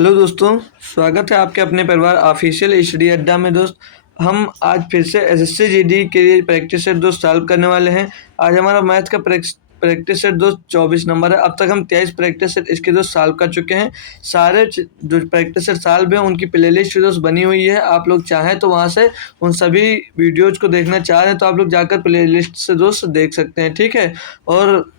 Hello दोस्तों, स्वागत है आपके अपने परिवार ऑफिशियल स्टडी अड्डा में। दोस्त, हम आज फिर से एसएससी जीडी के लिए प्रैक्टिस सेट दोस्त सॉल्व करने वाले हैं। आज हमारा मैथ का प्रैक्टिस सेट दोस्त 24 नंबर है। अब तक हम 23 प्रैक्टिस सेट इसके दोस्त सॉल्व कर चुके हैं। सारे जो प्रैक्टिस सेट सॉल्व हैं उनकी प्लेलिस्ट दोस्त बनी हुई है। आप लोग चाहें तो वहाँ से उन सभी वीडियोज को देखना चाह रहे हैं तो आप लोग जाकर प्लेलिस्ट से दोस्त देख सकते हैं, ठीक है। और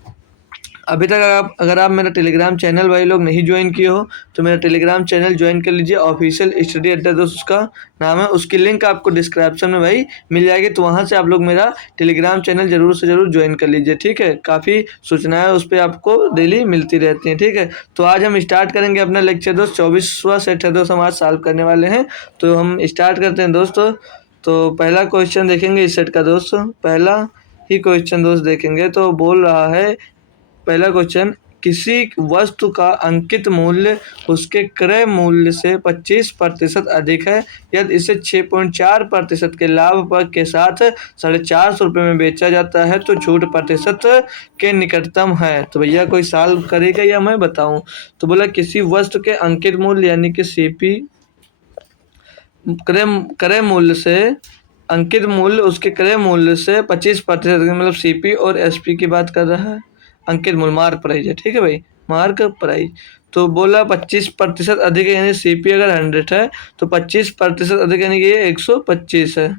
अभी तक अगर आप मेरा टेलीग्राम चैनल भाई लोग नहीं ज्वाइन किए हो तो मेरा टेलीग्राम चैनल ज्वाइन कर लीजिए। ऑफिशियल स्टडी अड्डा दोस्त उसका नाम है। उसकी लिंक आपको डिस्क्रिप्शन में भाई मिल जाएगी, तो वहाँ से आप लोग मेरा टेलीग्राम चैनल ज़रूर से ज़रूर ज्वाइन कर लीजिए, ठीक है। काफ़ी सूचनाएं उस पर आपको डेली मिलती रहती हैं, ठीक है। तो आज हम स्टार्ट करेंगे अपना लेक्चर दोस्त। 24वां सेट है दोस्त, हम आज सॉल्व करने वाले हैं। तो हम स्टार्ट करते हैं दोस्तों। तो पहला क्वेश्चन देखेंगे इस सेट का दोस्त। पहला ही क्वेश्चन दोस्त देखेंगे तो बोल रहा है, पहला क्वेश्चन, किसी वस्तु का अंकित मूल्य उसके क्रय मूल्य से 25% अधिक है यदि इसे 6.4% के लाभ पर के साथ 450 रुपये में बेचा जाता है तो छूट प्रतिशत के निकटतम है। तो भैया कोई सॉल्व करेगा या मैं बताऊं? तो बोला किसी वस्तु के अंकित मूल्य यानी कि सीपी क्रय क्रय मूल्य से अंकित मूल्य उसके क्रय मूल्य से 25%, मतलब सीपी और एसपी की बात कर रहा है। अंकित मूल्य मार्क प्राइस है, ठीक है भाई, मार्क प्राइस। तो बोला 25% अधिक है, यानी सीपी अगर 100 है तो 25% अधिक यानी कि ये 125 है।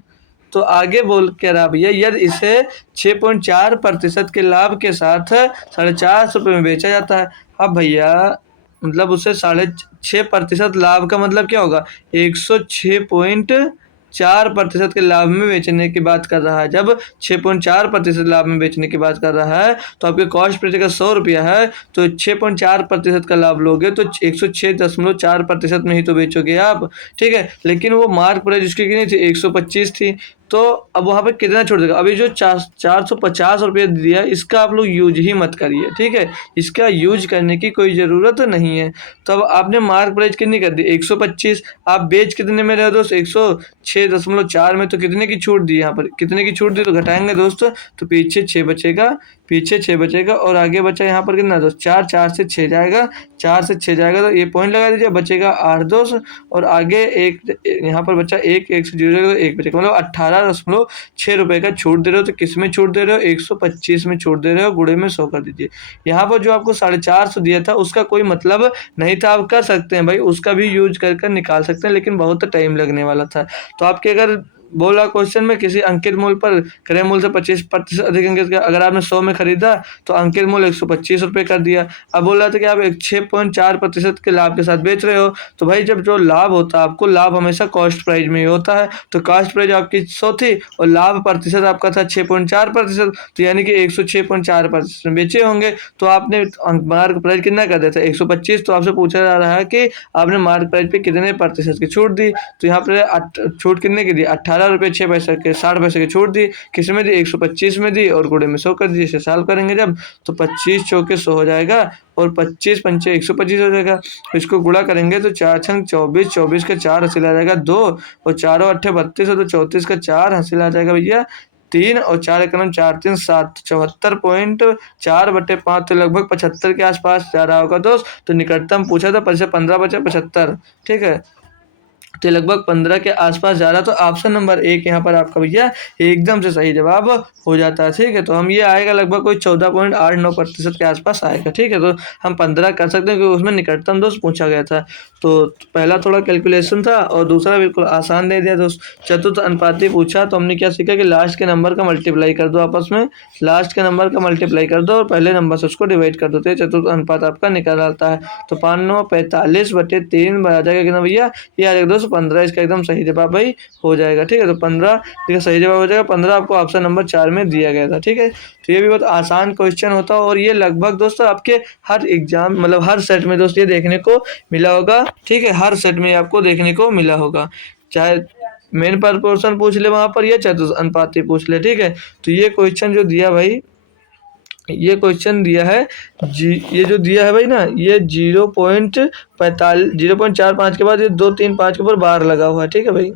तो आगे बोल के रहा भैया, यदि इसे 6.4% के लाभ के साथ 450 रुपये में बेचा जाता है। अब भैया मतलब उसे 6.5% लाभ का मतलब क्या होगा? 106.4% के लाभ में बेचने की बात कर रहा है। जब 6.4% लाभ में बेचने की बात कर रहा है तो आपके कॉस्ट प्रति का 100 रुपया है, तो 6.4% का लाभ लोगे तो 106.4% में ही तो बेचोगे आप, ठीक है। लेकिन वो मार्क प्राइस उसकी कितनी थी? 125 थी। तो अब वहाँ पे कितना छोड़ देगा? अभी जो 450 रुपये दिया इसका आप लोग यूज ही मत करिए, ठीक है। इसका यूज करने की कोई ज़रूरत नहीं है। तो अब आपने मार्क प्राइस कितनी कर दी? 125। आप बेच कितने में रहे हो दोस्त? 106.4 में। तो कितने की छूट दी यहाँ पर? कितने की छूट दी? तो घटाएंगे दोस्तों तो पीछे 6 बचेगा, पीछे 6 बचेगा और आगे बचा यहाँ पर कितना दोस्त? 4, 4 से 6 जाएगा, 4 से 6 जाएगा तो ये पॉइंट लगा दीजिए, बचेगा 8 दोस्त। और आगे एक यहाँ पर बचा 1, 1 से 0 जाएगा तो 1 बचेगा, मतलब 18.6 रुपये का छूट दे रहे हो। तो किस में छूट दे रहे हो? 125 में छूट दे रहे हो, गुणे में 100 कर दीजिए। यहाँ पर जो आपको 450 दिया था उसका कोई मतलब नहीं था। आप कर सकते हैं भाई, उसका भी यूज कर निकाल सकते हैं, लेकिन बहुत टाइम लगने वाला था। तो आपके अगर बोला क्वेश्चन में किसी अंकित मूल्य पर क्रय मूल्य से 25% अधिक अंकित किया, अगर आपने 100 में खरीदा तो अंकित मूल्य 125 रुपये कर दिया। अब बोल रहा था कि आप 6.4% के लाभ के साथ बेच रहे हो। तो भाई जब जो लाभ होता है, आपको लाभ हमेशा कॉस्ट प्राइस में ही होता है। तो कॉस्ट प्राइस आपकी 100 थी और लाभ प्रतिशत आपका था 6.4%, तो यानी कि 106.4% में बेचे होंगे। तो आपने मार्क प्राइस कितना कर दिया था? 125। तो आपसे पूछा जा रहा है कि आपने मार्क प्राइस पे कितने प्रतिशत की छूट दी। तो यहाँ पर छूट कितने की दी? 18 रुपये 6 पैसे के 60 पैसे की छूट दी। किस में दी? 125 में दी और गुणे में 100 कर दी। इसे सॉल्व करेंगे जब तो 25 चौके 100 हो जाएगा और 25 पंचे 125 हो जाएगा। इसको गुणा करेंगे तो 4 छंग 24, 24 का 4 हासिल आ जाएगा 2 और 4 अट्ठे 32 है तो 34 का 4 हासिल आ जाएगा भैया 3 और 4 एकम 4 3 7, 74.4/5 तो लगभग 75 के आसपास जा रहा होगा दोस्त। तो निकटतम पूछा था 15 बचे 75, ठीक है। तो लगभग 15 के आसपास जा रहा, तो ऑप्शन नंबर 1 यहाँ पर आपका भैया एकदम से सही जवाब हो जाता है, ठीक है। तो हम ये आएगा लगभग कोई 14.89% के आसपास आएगा, ठीक है। तो हम 15 कर सकते हैं क्योंकि उसमें निकटतम दोस्त पूछा गया था। तो पहला थोड़ा कैलकुलेशन था और दूसरा बिल्कुल आसान दे दिया दोस्त। चतुर्थ अनुपाती पूछा तो हमने क्या सीखा कि लास्ट के नंबर का मल्टीप्लाई कर दो आपस में, लास्ट के नंबर का मल्टीप्लाई कर दो और पहले नंबर से उसको डिवाइड कर दो, तो चतुर्थ अनुपात आपका निकल आता है। तो 5×9=45/3 आ जाएगा कितना भैया? ये आ जाएगा दोस्त 15। इसका एकदम सही जवाब भाई हो जाएगा, ठीक है। तो 15 इसका सही जवाब हो जाएगा। 15 आपको ऑप्शन नंबर 4 में दिया गया था, ठीक है। तो ये भी बहुत आसान क्वेश्चन होता है और ये लगभग दोस्तों आपके हर एग्जाम मतलब हर सेट में दोस्त ये देखने को मिला होगा, ठीक है। हर सेट में आपको देखने को मिला होगा, चाहे मेन प्रपोर्शन पूछ ले वहां पर या चतुर्थ अनुपाती पूछ ले, ठीक है। तो ये क्वेश्चन जो दिया भाई, ये क्वेश्चन दिया है ये जो दिया है भाई ना, ये 0.45 के बाद ये 2 3 5 के ऊपर बार लगा हुआ है, ठीक है भाई,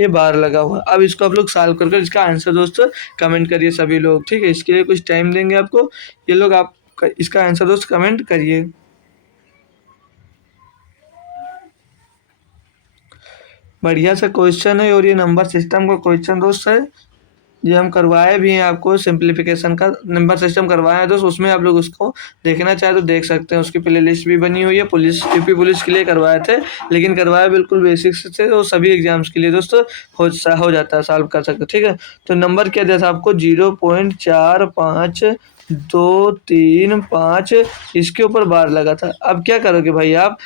ये बार लगा हुआ है। अब इसको आप लोग सॉल्व करके इसका आंसर दोस्तों कमेंट करिए सभी लोग, ठीक है। इसके लिए कुछ टाइम देंगे आपको, ये लोग आप इसका आंसर दोस्त कमेंट करिए। बढ़िया सा क्वेश्चन है और ये नंबर सिस्टम का क्वेश्चन दोस्त है। ये हम करवाए भी हैं आपको, सिंप्लीफिकेशन का नंबर सिस्टम करवाया है दोस्त, उसमें आप लोग उसको देखना चाहे तो देख सकते हैं। उसकी प्ले लिस्ट भी बनी हुई है। पुलिस, यूपी पुलिस के लिए करवाए थे, लेकिन करवाए बिल्कुल बेसिक्स थे, तो सभी एग्जाम्स के लिए दोस्तों हो जाता है, सॉल्व कर सकते हो, ठीक है। तो नंबर क्या दिया था आपको, 0.4523 इसके ऊपर बार लगा था। अब क्या करोगे भाई, आप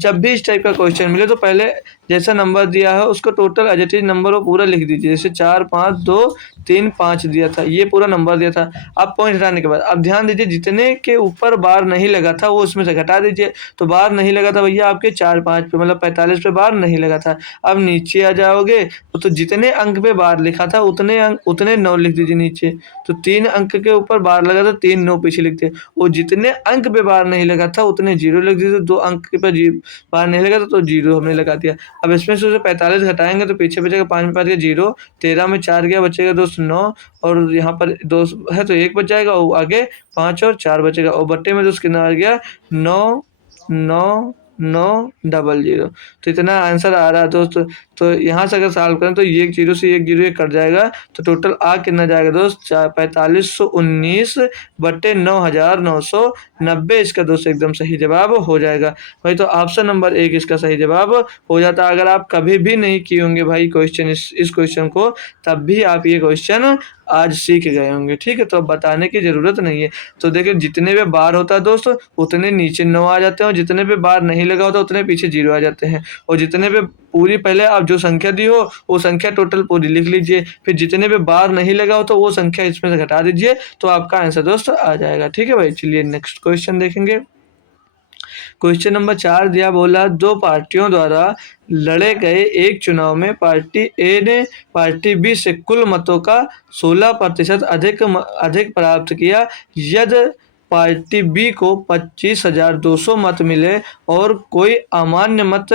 जब भी इस टाइप का क्वेश्चन मिले तो पहले जैसा नंबर दिया है उसको total as it is number वो पूरा लिख दीजिए। जैसे 4 5 2 3 5 दिया था, ये पूरा नंबर दिया था। अब पॉइंट हटाने के बाद अब ध्यान दीजिए, जितने के ऊपर बार नहीं लगा था वो उसमें से घटा दीजिए। तो बार नहीं लगा था भैया आपके 4 5 पे, मतलब 45 पे बार नहीं लगा था। अब नीचे आ जाओगे तो जितने अंक पे बार लिखा था उतने 9 लिख दीजिए नीचे। तो 3 अंक के ऊपर बार लगा था, 3 9 पीछे लिखते। और जितने अंक पे बार नहीं लगा था उतने 0 लिख दीजिए। 2 अंक पे बार नहीं लगा था तो 0 हमने लगा दिया। अब इसमें से 45 घटाएंगे तो पीछे बचेगा 5 में 5 गया 0, 13 में 4 गया बचेगा दोस्त 9, और यहाँ पर 2 है तो 1 बच जाएगा, और आगे 5 और 4 बचेगा, और बट्टे में दोस्त कितना आ गया 9 9 9 डबल 0। तो इतना आंसर आ रहा है दोस्त। तो यहाँ से अगर सॉल्व करें तो ये एक 0 से 1 0 एक कट जाएगा, तो टोटल आ कितना जाएगा दोस्त 4519/9,990। इसका दोस्त एकदम सही जवाब हो जाएगा भाई। तो ऑप्शन नंबर 1 इसका सही जवाब हो जाता है। अगर आप कभी भी नहीं किए होंगे भाई क्वेश्चन, इस क्वेश्चन को, तब भी आप ये क्वेश्चन आज सीख गए होंगे, ठीक है। तो अब बताने की ज़रूरत नहीं है। तो देखिए, जितने पे बार होता है दोस्त उतने नीचे 9 आ जाते हैं, और जितने पे बार नहीं लगा होता उतने पीछे 0 आ जाते हैं। और जितने पे पूरी पहले आप जो संख्या दी हो वो संख्या टोटल पूरी लिख लीजिए, फिर जितने पे बार नहीं लगा हो तो वो संख्या इसमें से घटा दीजिए, तो आपका आंसर दोस्त आ जाएगा, ठीक है भाई। चलिए नेक्स्ट क्वेश्चन देखेंगे। क्वेश्चन नंबर 4 दिया, बोला 2 पार्टियों द्वारा लड़े गए एक चुनाव में पार्टी ए ने पार्टी बी से कुल मतों का 16% अधिक प्राप्त किया। यदि पार्टी बी को 25,200 मत मिले और कोई अमान्य मत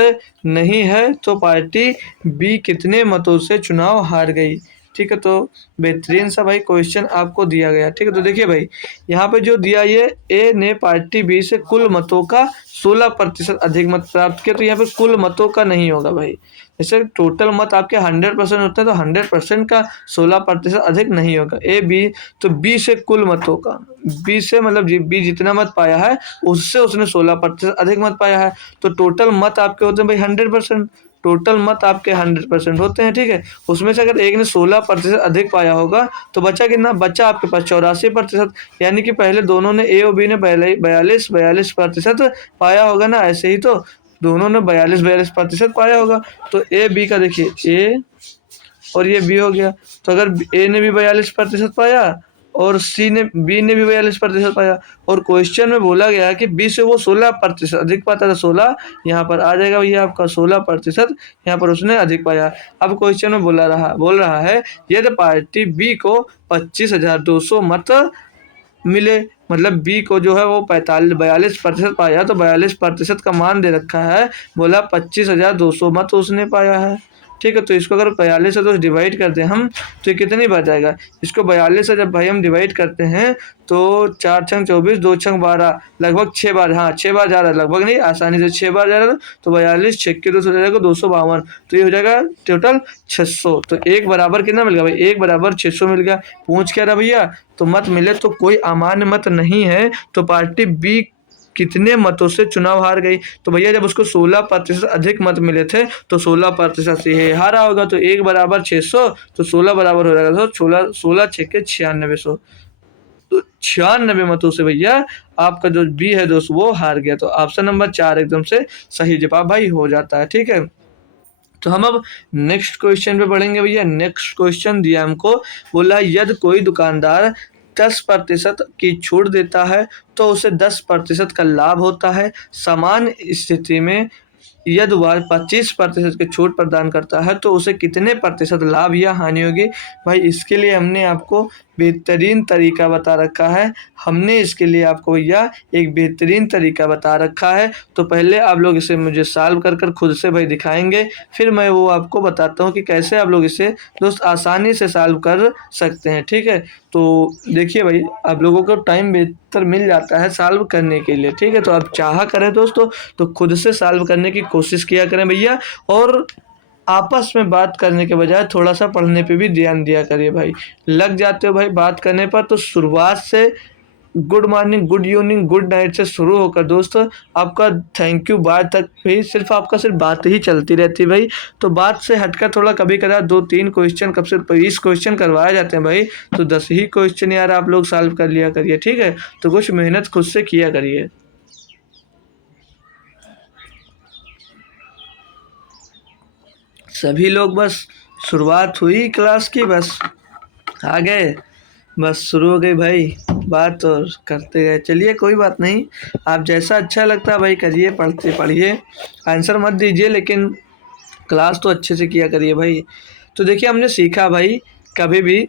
नहीं है तो पार्टी बी कितने मतों से चुनाव हार गई, ठीक है। तो बेहतरीन सा भाई क्वेश्चन आपको दिया गया, ठीक है। तो देखिए भाई, यहाँ पे जो दिया, ये ए ने पार्टी बी से कुल मतों का 16% अधिक मत प्राप्त किया, तो यहाँ पे कुल मतों का नहीं होगा भाई। जैसे टोटल मत आपके 100% होते हैं तो 100% का 16% अधिक नहीं होगा। ए बी, तो बी से कुल मतों का, बी से मतलब बी जितना मत पाया है उससे उसने 16% अधिक मत पाया है। तो टोटल मत आपके होते हैं भाई 100%, टोटल मत आपके 100% होते हैं, ठीक है। उसमें से अगर एक ने 16% अधिक पाया होगा तो बचा कितना, बचा आपके पास 84%। यानी कि पहले दोनों ने, ए और बी ने 42% पाया होगा ना, ऐसे ही तो दोनों ने 42% पाया होगा। तो ए बी का देखिए, ए और ये बी हो गया। तो अगर ए ने भी 42% पाया और बी ने भी 42% पाया, और क्वेश्चन में बोला गया है कि बी से वो 16% अधिक पाता था, 16 यहाँ पर आ जाएगा भैया आपका 16% यहाँ पर उसने अधिक पाया। अब क्वेश्चन में बोल रहा है यदि पार्टी बी को 25,200 मत मिले, मतलब बी को जो है वो 42% पाया, तो 42% का मान दे रखा है, बोला 25,200 मत उसने पाया है, ठीक है। तो इसको अगर 42 से तो डिवाइड करते हैं हम, तो ये कितनी बार जाएगा, इसको 42 से जब भाई हम डिवाइड करते हैं तो 4 छंग 24, 2 छंग 12, लगभग 6 बार, हाँ 6 बार जा रहा है, लगभग नहीं, आसानी से 6 बार जा रहा है। तो 42 6 के 2 हो जाएगा 252, तो ये हो जाएगा टोटल 600। तो एक बराबर कितना मिल गया भाई, एक बराबर 600 मिल गया। पूछ क्या रहा भैया, तो मत मिले तो कोई अमान्य मत नहीं है तो पार्टी बी कितने मतों से चुनाव हार गई। तो भैया जब उसको 16% अधिक मत मिले थे तो 16% से ये हारा होगा। तो एक बराबर 600, तो 16 बराबर हो जाएगा, तो 16 6 के 9600, तो 96 मतों से भैया आपका जो बी है दोस्त वो हार गया। तो ऑप्शन नंबर 4 एकदम से सही जवाब भाई हो जाता है, ठीक है। तो हम अब नेक्स्ट क्वेश्चन पे बढ़ेंगे भैया। नेक्स्ट क्वेश्चन दिया हमको, बोला यदि कोई दुकानदार 10% की छूट देता है तो उसे 10% का लाभ होता है। समान स्थिति में यदि वह 25% की छूट प्रदान करता है तो उसे कितने प्रतिशत लाभ या हानि होगी। भाई इसके लिए हमने आपको बेहतरीन तरीका बता रखा है, हमने इसके लिए आपको भैया एक बेहतरीन तरीका बता रखा है। तो पहले आप लोग इसे मुझे सॉल्व कर कर खुद से भाई दिखाएंगे, फिर मैं वो आपको बताता हूँ कि कैसे आप लोग इसे दोस्त आसानी से सॉल्व कर सकते हैं, ठीक है। तो देखिए भाई, आप लोगों को टाइम बेहतर मिल जाता है सॉल्व करने के लिए, ठीक है। तो आप चाहा करें दोस्तों तो खुद से सॉल्व करने की कोशिश किया करें भैया, और आपस में बात करने के बजाय थोड़ा सा पढ़ने पे भी ध्यान दिया करिए भाई। लग जाते हो भाई बात करने पर तो शुरुआत से good morning, good evening, good night से शुरू होकर दोस्तों आपका थैंक यू बाय तक भी सिर्फ आपका सिर्फ बात ही चलती रहती है भाई। तो बात से हटकर थोड़ा कभी कदार 2-3 क्वेश्चन, कब से 20 क्वेश्चन करवाए जाते हैं भाई, तो 10 ही क्वेश्चन यार आप लोग सॉल्व कर लिया करिए, ठीक है। तो कुछ मेहनत खुद से किया करिए। सभी लोग बस शुरुआत हुई क्लास की, बस आ गए, बस शुरू हो गई भाई बात और करते गए। चलिए कोई बात नहीं, आप जैसा अच्छा लगता है भाई करिए, पढ़ते पढ़िए, आंसर मत दीजिए लेकिन क्लास तो अच्छे से किया करिए भाई। तो देखिए हमने सीखा भाई, कभी भी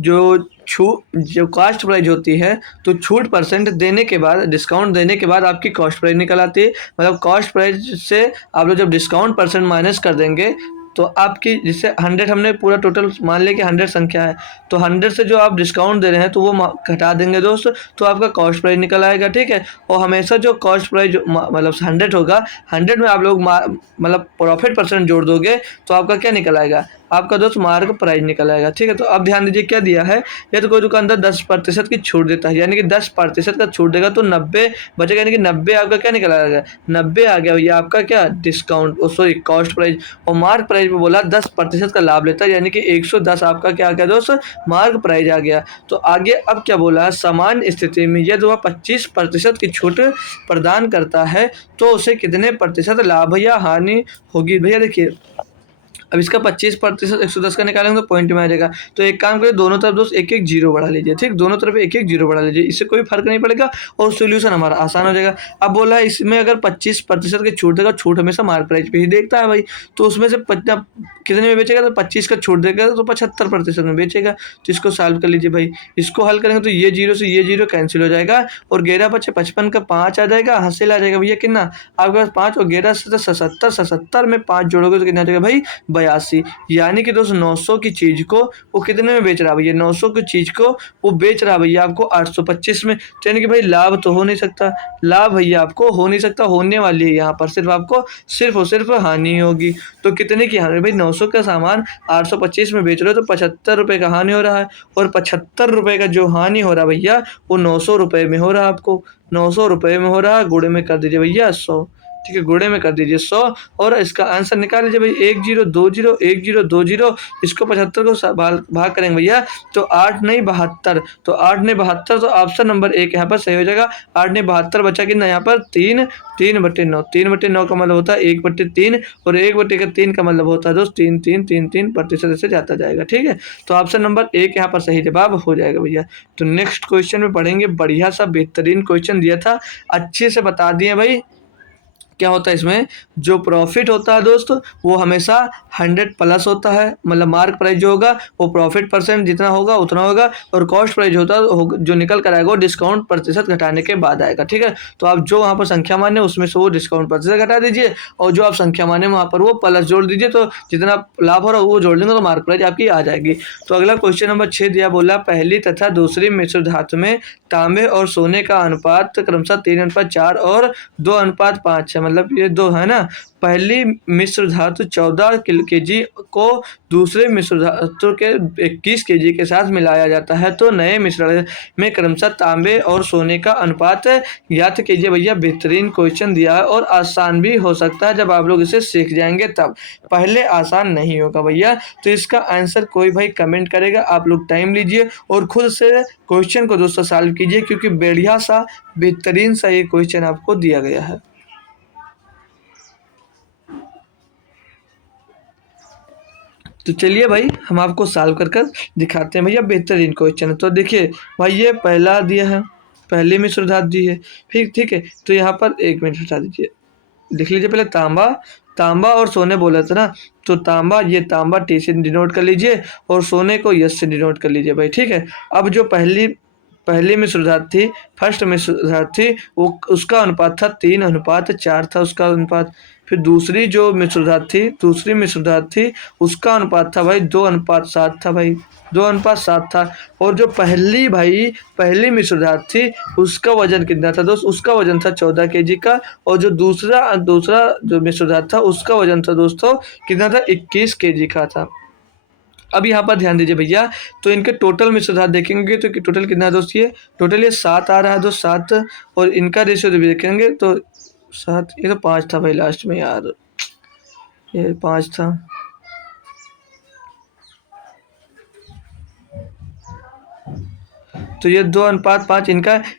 जो जो कॉस्ट प्राइस होती है तो छूट परसेंट देने के बाद, डिस्काउंट देने के बाद आपकी कॉस्ट प्राइस निकल आती है। मतलब कॉस्ट प्राइस से आप लोग जब डिस्काउंट परसेंट माइनस कर देंगे तो आपकी, जैसे 100 हमने पूरा टोटल मान लिया कि 100 संख्या है, तो 100 से जो आप डिस्काउंट दे रहे हैं तो वो घटा देंगे दोस्त, तो आपका कॉस्ट प्राइस निकल आएगा, ठीक है। और हमेशा जो कॉस्ट प्राइस मतलब 100 होगा, 100 में आप लोग मतलब प्रॉफिट परसेंट जोड़ दोगे तो आपका क्या निकल आएगा, आपका दोस्त मार्क प्राइस निकल आएगा, ठीक है। तो अब ध्यान दीजिए क्या दिया है, या तो कोई दुकानदार 10% की छूट देता है, यानी कि 10% का छूट देगा तो 90 बचेगा, यानी कि 90 आपका क्या निकल आएगा, 90 आ गया भैया आपका क्या डिस्काउंट, सॉरी कॉस्ट प्राइस। और मार्क प्राइस में बोला 10% का लाभ लेता है, यानी कि 110 आपका क्या आ गया दोस्त, मार्क प्राइस आ गया। तो आगे अब क्या बोला है, समान स्थिति में यदि वह 25% की छूट प्रदान करता है तो उसे कितने प्रतिशत लाभ या हानि होगी। भैया देखिए अब इसका 25% 110 का निकालेंगे तो पॉइंट में आ जाएगा। तो एक काम करिए, दोनों तरफ दोस्त एक एक जीरो बढ़ा लीजिए, ठीक, दोनों तरफ एक एक जीरो बढ़ा लीजिए, इससे कोई फर्क नहीं पड़ेगा और सोल्यूशन हमारा आसान हो जाएगा। अब बोला है इसमें अगर 25% की छूट देगा, छूट हमेशा मार्क प्राइस पे ही देखता है भाई, तो उसमें से कितने में बेचेगा, तो 25 का छूट देगा तो 75% में बेचेगा। तो इसको सॉल्व कर लीजिए भाई, इसको हल करेंगे तो ये जीरो से ये जीरो कैंसिल हो जाएगा और 11×5 = 55 का 5 आ जाएगा, हासिल आ जाएगा भैया कितना, आपके पास 5 और 11 से 77, 77 में 5 जोड़ोगे तो कितना आ जाएगा भाई 82। यानी कि दोस्त 900 की चीज को वो कितने में बेच रहा है भैया, 900 की चीज को वो बेच रहा है भैया आपको 825 में। तो यानी कि भाई लाभ तो हो नहीं सकता, लाभ भैया आपको हो नहीं सकता, होने वाली है यहाँ पर सिर्फ आपको सिर्फ और सिर्फ हानि होगी। तो कितने की हानि भाई, 900 का सामान 825 में बेच रहे हो तो 75 रुपये का हानि हो रहा है, और 75 रुपये का जो हानि हो रहा है भैया वो 900 रुपये में हो रहा है, आपको 900 रुपये में हो रहा है, गुणे में कर दीजिए भैया 100, ठीक है, गुणे में कर दीजिए 100 और इसका आंसर निकाल लीजिए भाई 1020 1020, इसको 75 को भाग करेंगे भैया तो 8 नहीं 72, तो 8 नहीं 72, तो ऑप्शन नंबर 1 यहाँ पर सही हो जाएगा। 8 नहीं 72 बचा कितना यहाँ पर 3, 3/9, 3/9 का मतलब होता है 1/3 और 1/3 का मतलब होता है दोस्त 3 से जाता जाएगा, ठीक है। तो ऑप्शन नंबर 1 यहाँ पर सही जवाब हो जाएगा भैया। तो नेक्स्ट क्वेश्चन में पढ़ेंगे, बढ़िया सा बेहतरीन क्वेश्चन दिया था, अच्छे से बता दिए भाई। क्या होता है इसमें, जो प्रॉफिट होता है दोस्त वो हमेशा 100+ होता है, मतलब मार्क प्राइस जो होगा वो प्रॉफिट परसेंट जितना होगा उतना होगा, और कॉस्ट प्राइस होता है जो निकल कर आएगा वो डिस्काउंट प्रतिशत घटाने के बाद आएगा, ठीक है। तो आप जो वहाँ पर संख्या माने उसमें से वो डिस्काउंट प्रतिशत घटा दीजिए, और जो आप संख्या माने वहाँ पर वो प्लस जोड़ दीजिए, तो जितना लाभ हो रहा है वो जोड़ देंगे तो मार्क प्राइस आपकी आ जाएगी। तो अगला क्वेश्चन नंबर 6 दिया, बोला पहली तथा दूसरी मिश्र धातु में तांबे और सोने का अनुपात क्रमशः 3:4 और 2:5 है, मतलब ये दो है ना। पहली मिश्र धातु 14 kg को दूसरे मिश्र धातु के 21 kg के साथ मिलाया जाता है, तो नए मिश्रण में क्रमशः तांबे और सोने का अनुपात ज्ञात कीजिए। भैया बेहतरीन क्वेश्चन दिया है और आसान भी हो सकता है, जब आप लोग इसे सीख जाएंगे तब, पहले आसान नहीं होगा भैया। तो इसका आंसर कोई भाई कमेंट करेगा, आप लोग टाइम लीजिए और खुद से क्वेश्चन को दोस्तों सॉल्व कीजिए, क्योंकि बढ़िया सा बेहतरीन सा ये क्वेश्चन आपको दिया गया है। तो चलिए भाई हम आपको सॉल्व कर कर दिखाते हैं भैया, बेहतरीन क्वेश्चन है। तो देखिए भाई ये पहला दिया है, पहली मिश्र धातु दी है, फिर ठीक है। तो यहाँ पर 1 मिनट हटा दीजिए, लिख लीजिए पहले तांबा, तांबा और सोने बोला था ना, तो तांबा, ये तांबा टी से डिनोट कर लीजिए और सोने को यस से डिनोट कर लीजिए भाई, ठीक है। अब जो पहली पहली मिश्र धातु थी, फर्स्ट मिश्र धातु थी, वो उसका अनुपात था 3:4 था उसका अनुपात। फिर दूसरी जो मिश्र धातु थी, दूसरी मिश्र धातु थी, उसका अनुपात था भाई 2:7 था भाई, 2:7 था। और जो पहली मिश्र धातु थी, उसका वजन कितना था दोस्त? उसका वजन था 14 केजी का। और जो दूसरा दूसरा जो मिश्र धातु था, उसका वजन था दोस्तों कितना था? 21 केजी का था। अब यहाँ पर ध्यान दीजिए भैया, तो इनके टोटल मिश्र धातु देखेंगे तो टोटल कितना है दोस्त? ये टोटल ये 7 आ रहा है दोस्त, 7। और इनका रेशियो भी देखेंगे तो 7, ये तो 5 था भाई लास्ट में यार, ये 5 था। तो ये 2:5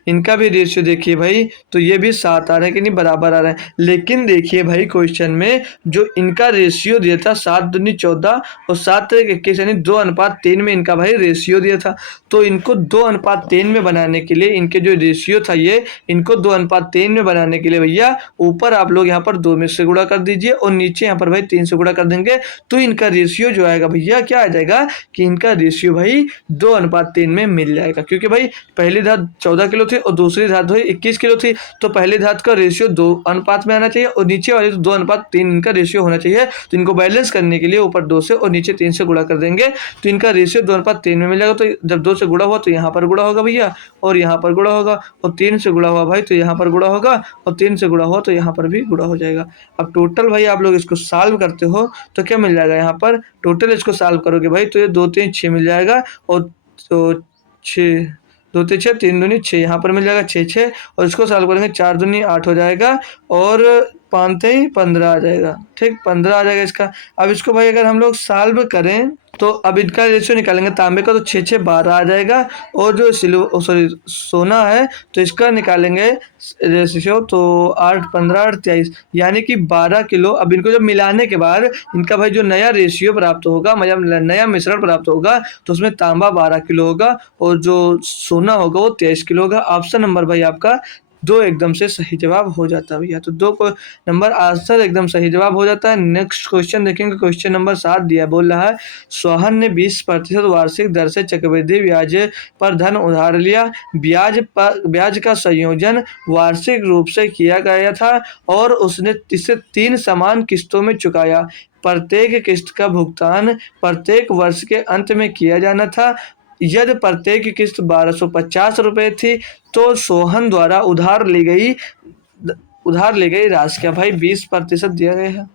इनका भी रेशियो देखिए भाई, तो ये भी 7 आ रहा है कि नहीं, बराबर आ रहा है। लेकिन देखिए भाई क्वेश्चन में जो इनका रेशियो दिया था 7 दूनी 14 और 7 21 यानी 2:3 में इनका भाई रेशियो दिया था। तो इनको 2:3 में बनाने के लिए, इनके जो रेशियो था ये, इनको 2:3 में बनाने के लिए भैया ऊपर आप लोग यहाँ पर 2 में से गुणा कर दीजिए और नीचे यहाँ पर भाई 3 से गुणा कर देंगे। तो इनका रेशियो जो आएगा भैया क्या आ जाएगा कि इनका रेशियो भाई 2:3 में मिल जाएगा। क्योंकि भाई पहली धात 14 किलो थी और दूसरी धात भाई 21 किलो थी, तो पहली धात का रेशियो 2 अनुपात में आना चाहिए और नीचे वाली 2:3 इनका रेशियो होना चाहिए। तो इनको बैलेंस करने के लिए ऊपर 2 से और नीचे 3 से गुणा कर देंगे, तो इनका रेशियो 2:3 में मिल जाएगा। तो जब 2 से गुणा हुआ तो यहाँ पर गुणा होगा भैया, और यहाँ पर गुणा होगा, और 3 से गुणा हुआ भाई तो यहाँ पर गुणा होगा, और 3 से गुणा हुआ तो यहाँ पर भी गुणा हो जाएगा। अब टोटल भाई आप लोग इसको सॉल्व करते हो तो क्या मिल जाएगा? यहाँ पर टोटल इसको सॉल्व करोगे भाई तो ये 2 3 6 मिल जाएगा, और तो 6 2 3 6 3 दूनी 6 यहाँ पर मिल जाएगा 6 6, और इसको सॉल्व करेंगे 4 दूनी 8 हो जाएगा, और 5 3 15 आ जाएगा। ठीक, 15 आ जाएगा इसका। अब इसको भाई अगर हम लोग सॉल्व करें तो अब इनका रेशियो निकालेंगे तांबे का, तो 6 6 12 आ जाएगा। और जो सोना है तो इसका निकालेंगे रेशियो, तो 8 15 8 23 यानी कि 12 किलो। अब इनको जब मिलाने के बाद इनका भाई जो नया रेशियो प्राप्त होगा, मतलब नया मिश्रण प्राप्त होगा, तो उसमें तांबा 12 किलो होगा और जो सोना होगा वो 23 किलो होगा। ऑप्शन नंबर भाई आपका 2 एकदम से सही जवाब हो जाता है भैया। तो 2 को नंबर आंसर एकदम सही जवाब हो जाता है। नेक्स्ट क्वेश्चन देखेंगे, क्वेश्चन नंबर 7 दिया, बोल रहा है सोहन ने 20% वार्षिक दर से चक्रवृद्धि ब्याज पर धन उधार लिया। ब्याज का संयोजन वार्षिक रूप से किया गया था और उसने इसे 3 समान किस्तों में चुकाया। प्रत्येक किस्त का भुगतान प्रत्येक वर्ष के अंत में किया जाना था। यदि प्रत्येक किस्त 1250 रुपए थी तो सोहन द्वारा उधार ली गई राशि क्या? भाई 20% दिया गया है।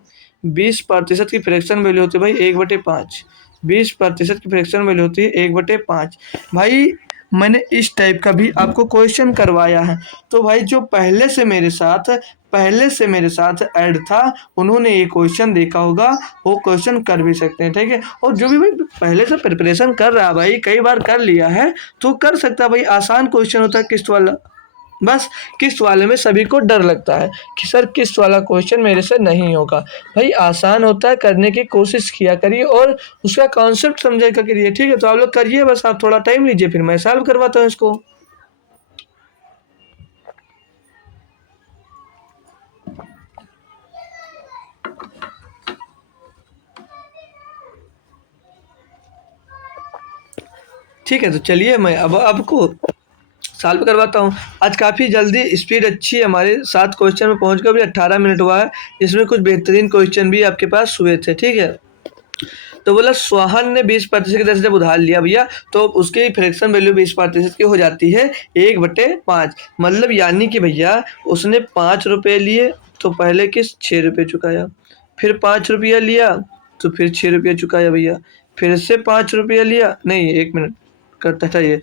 20% की फ्रैक्शन वैल्यू होती है भाई 1/5। 20% की फ्रैक्शन वैल्यू होती है 1/5। भाई मैंने इस टाइप का भी आपको क्वेश्चन करवाया है, तो भाई जो पहले से मेरे साथ ऐड था उन्होंने ये क्वेश्चन देखा होगा, वो क्वेश्चन कर भी सकते हैं। ठीक है, और जो भी भाई पहले से प्रिपरेशन कर रहा है भाई, कई बार कर लिया है, तो कर सकता है भाई। आसान क्वेश्चन होता है किस्त वाला। बस किस्त वाले में सभी को डर लगता है कि सर किस्त वाला क्वेश्चन मेरे से नहीं होगा। भाई आसान होता है, करने की कोशिश किया करिए और उसका कॉन्सेप्ट समझा करिए। ठीक है, तो आप लोग करिए, बस आप थोड़ा टाइम लीजिए, फिर मैं सॉल्व करवाता हूँ इसको। ठीक है, तो चलिए मैं अब आपको सॉल्व करवाता हूँ। आज काफ़ी जल्दी स्पीड अच्छी है हमारे, 7 क्वेश्चन में पहुँच गए। अभी 18 मिनट हुआ है, इसमें कुछ बेहतरीन क्वेश्चन भी आपके पास हुए थे। ठीक है, तो बोला सोहन ने 20% की दर से जब उधार लिया भैया, तो उसकी फ्रैक्शन वैल्यू 20% की हो जाती है 1/5। मतलब यानी कि भैया उसने 5 रुपये लिए तो पहले किस्त 6 रुपये चुकाया, फिर 5 रुपया लिया तो फिर 6 रुपया चुकाया भैया, फिर से 5 रुपया लिया, नहीं 1 मिनट करता था ये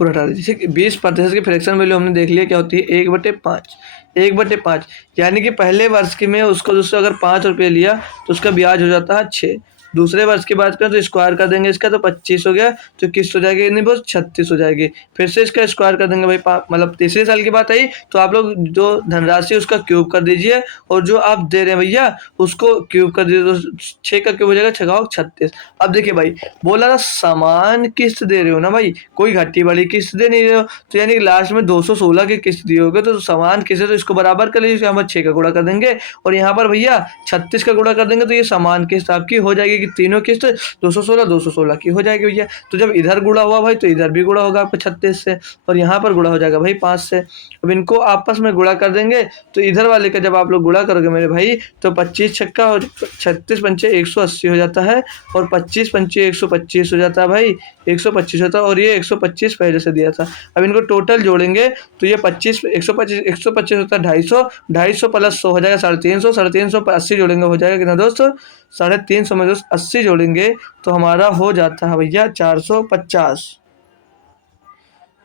पूरा हटा दीजिए। 20% की फ्रैक्शन वैल्यू हमने देख लिया क्या होती है 1/5। 1/5 यानी कि पहले वर्ष की में उसको दोस्तों अगर 5 रुपये लिया तो उसका ब्याज हो जाता है 6। दूसरे वर्ष की बात करें तो स्क्वायर कर देंगे इसका, तो 25 हो गया, तो किस्त हो जाएगी नहीं बहुत 36 हो जाएगी। फिर से इसका स्क्वायर कर देंगे भाई, मतलब तीसरे साल की बात आई, तो आप लोग जो धनराशि उसका क्यूब कर दीजिए और जो आप दे रहे हैं भैया उसको क्यूब कर दीजिए, तो 6 का क्यूब हो जाएगा 6 36। अब देखिए भाई बोला था समान किस्त दे रहे हो ना भाई, कोई घटी बड़ी किस्त दे नहीं रहे हो, तो यानी कि लास्ट में 216 की किस्त दी होगी, तो समान किस्त है तो इसको बराबर कर लीजिए, यहाँ पर 6 का गुणा कर देंगे और यहाँ पर भैया 36 का गुणा कर देंगे, तो ये समान किस्त आपकी हो जाएगी की तीनों किस्त 216 की हो जाएगी भैया। तो जब इधर गुणा हुआ भाई तो इधर भी गुणा होगा आपका 36 से, और यहाँ पर गुणा हो जाएगा भाई 5 से। अब इनको आपस में गुणा कर देंगे, तो इधर वाले का जब आप लोग गुणा करोगे मेरे भाई तो 25 छक्का और 36 पंचे 180 हो जाता है, और 25 पंचे 125 हो जाता है भाई, 125 होता है, और ये 125 पहले से दिया था। अब इनको टोटल जोड़ेंगे तो ये 25 125 होता है 250, 250 प्लस 100 हो जाएगा 350, 350 पर 80 जोड़ेंगे हो जाएगा कितना दोस्तों, 350 में दोस्त 80 जोड़ेंगे तो हमारा हो जाता है भैया 450।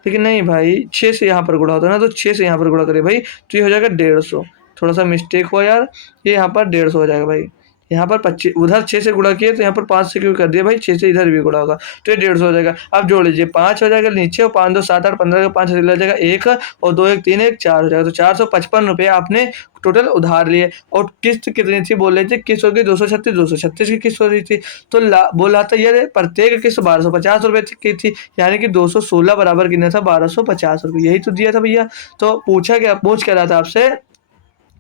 लेकिन नहीं भाई 6 से यहाँ पर गुणा होता है ना, तो 6 से यहाँ पर गुणा करिए भाई तो ये हो जाएगा 150। थोड़ा सा मिस्टेक हुआ यार, ये यहाँ पर 150 हो जाएगा भाई। यहाँ पर 25 उधर 6 से गुणा किए तो यहाँ पर 5 से क्यों कर दिया भाई, 6 से इधर भी गुणा होगा तो ये 150 हो जाएगा। अब जोड़ लीजिए 5 हो जाएगा नीचे, और 5 2 7 8 15 का 5 लग जाएगा 1, और 2 1 3 1 4 हो जाएगा। तो 455 रुपये आपने टोटल उधार लिए। और किस्त कितनी थी बोल रहे थे, किस्त हो गई 236 की किस्त हो रही थी। तो बोल रहा था यार प्रत्येक किस्त 1250 रुपये की थी, यानी कि 216 बराबर कितना था 1250 रुपये, यही तो दिया था भैया। तो पूछ क्या रहा था आपसे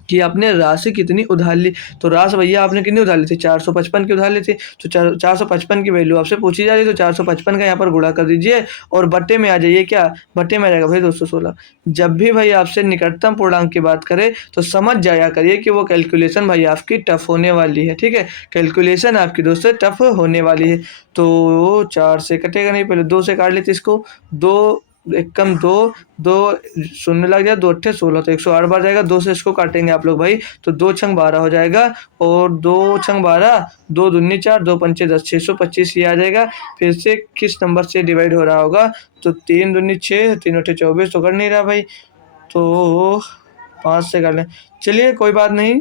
कि आपने राशि कितनी उधार ली, तो राशि भैया आपने कितनी उधार ली थी 455 की उधार ली थी। तो 455 की वैल्यू आपसे पूछी जा रही है, तो 455 का यहाँ पर गुणा कर दीजिए और बट्टे में आ जाइए, क्या बट्टे में आ जाएगा भाई 216। जब भी भाई आपसे निकटतम पूर्णांक की बात करें तो समझ जाया करिए कि वो कैलकुलेशन भाई आपकी टफ होने वाली है, ठीक है, कैलकुलेशन आपकी दोस्तों टफ होने वाली है। तो 4 से कटेगा नहीं, पहले 2 से काट लेते इसको, 2 एक कम 2 2 शून्य लग जाए, 2 अट्ठे 16, तो 108 बार जाएगा। 2 से इसको काटेंगे आप लोग भाई तो 2 छंग 12 हो जाएगा, और 2 छंग 12, 2 दूनी 4, 2 पंचे 10, 625 ये आ जाएगा। फिर से किस नंबर से डिवाइड हो रहा होगा, तो 3 दूनी 6, 3 अट्ठे 24 तो कर नहीं रहा भाई, तो 5 से कर लें, चलिए कोई बात नहीं।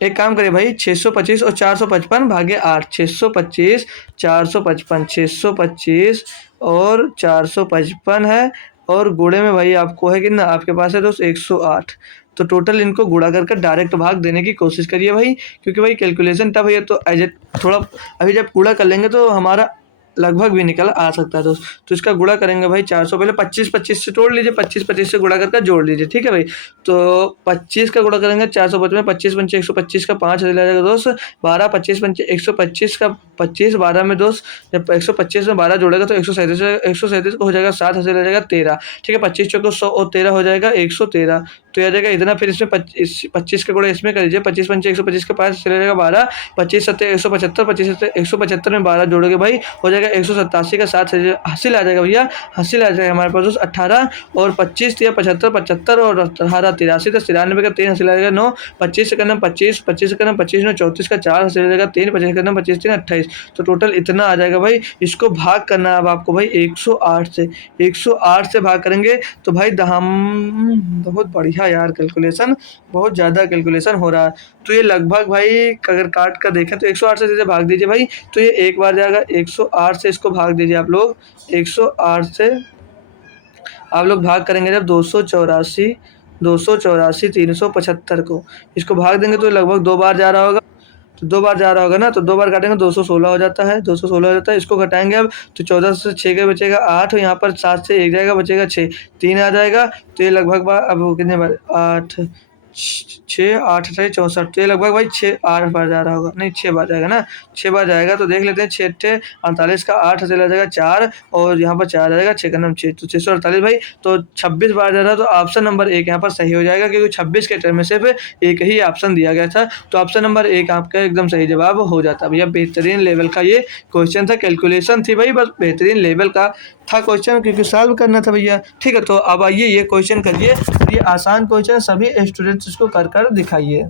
एक काम करिए भाई 625 और 455 भागे 8, 625 455 625 और 455 है, और गुणे में भाई आपको है कितना, आपके पास है दोस्त 108। तो टोटल इनको गुणा कर डायरेक्ट भाग देने की कोशिश करिए भाई, क्योंकि भाई कैलकुलेशन टफ है, तो एज थोड़ा अभी जब गुणा कर लेंगे तो हमारा लगभग भी निकल आ सकता है दोस्त। तो इसका गुणा करेंगे भाई 400, पहले 25 से तोड़ लीजिए, 25 से गुणा करके जोड़ लीजिए, ठीक है भाई। तो 25 का गुणा करेंगे 455, 25 पंचे 125 का 5 ले जाएगा दोस्त, 12 25 पंचे 125 का 25, 12 में दोस्त जब 125 में 12 जोड़ेगा तो 137 हो जाएगा, 7 ले जाएगा 13, ठीक है, 25 चौको 100 और 13 हो जाएगा 113, तो आ जाएगा इतना। फिर इसमें 25 का गुणा इसमें कर लीजिए, 25 पंचे 125 का 5 चले जाएगा 12, 25 सत्ते 175, 25 सत्ते 175 में 12 जोड़ोगे भाई हो जाएगा 187 का 7 हासिल आ जाएगा भैया, हासिल आ जाएगा हमारे पास 18, और 25 या 75 75 और 18 83, तो 93 का 3 हासिल आ जाएगा 9, 25 से करना 25, 25 से करना 25 9 34 का 4 हासिल आ जाएगा 3, 25 से करना 25 3 28, तो टोटल इतना आ जाएगा भाई। इसको भाग करना है अब आपको भाई 108 से, 108 से भाग करेंगे तो भाई हम बहुत बढ़िया यार कैलकुलेशन, बहुत ज़्यादा कैलकुलेशन हो रहा है। तो ये लगभग भाई अगर काट कर देखें तो 108 से भाग दीजिए भाई, तो ये एक बार जाएगा 108 से इसको भाग दीजिए आप लोग, 108 से आप लोग भाग करेंगे जब 284 375 को इसको भाग देंगे तो लगभग 2 बार जा रहा होगा, तो 2 बार जा रहा होगा ना, तो 2 बार काटेंगे 216 हो जाता है, 216 हो जाता है। इसको घटाएंगे अब तो 14 से 6 का बचेगा 8, और यहाँ पर 7 से 1 जाएगा बचेगा 6, 3 आ जाएगा, तो ये लगभग बार अब कितने बार 8 6 8 से 64, तो ये लगभग भाई 6 8 बार जा रहा होगा, नहीं 6 बार जाएगा ना, 6 बार जाएगा। तो देख लेते हैं 6 8 48 का 8 से लग जाएगा 4, और यहाँ पर 4 आ जाएगा 6 का नाम 6, तो 648 भाई, तो 26 बार जा रहा है। तो ऑप्शन नंबर 1 यहाँ पर सही हो जाएगा, क्योंकि 26 के टर्म में सिर्फ एक ही ऑप्शन दिया गया था, तो ऑप्शन नंबर 1 आपका एकदम सही जवाब हो जाता है भैया। बेहतरीन लेवल का ये क्वेश्चन था, कैलकुलेशन थी भाई, बस बेहतरीन लेवल का था क्वेश्चन, क्योंकि सॉल्व करना था भैया, ठीक है। तो अब आइए ये क्वेश्चन करिए, ये आसान क्वेश्चन सभी स्टूडेंट्स इसको कर दिखाइए।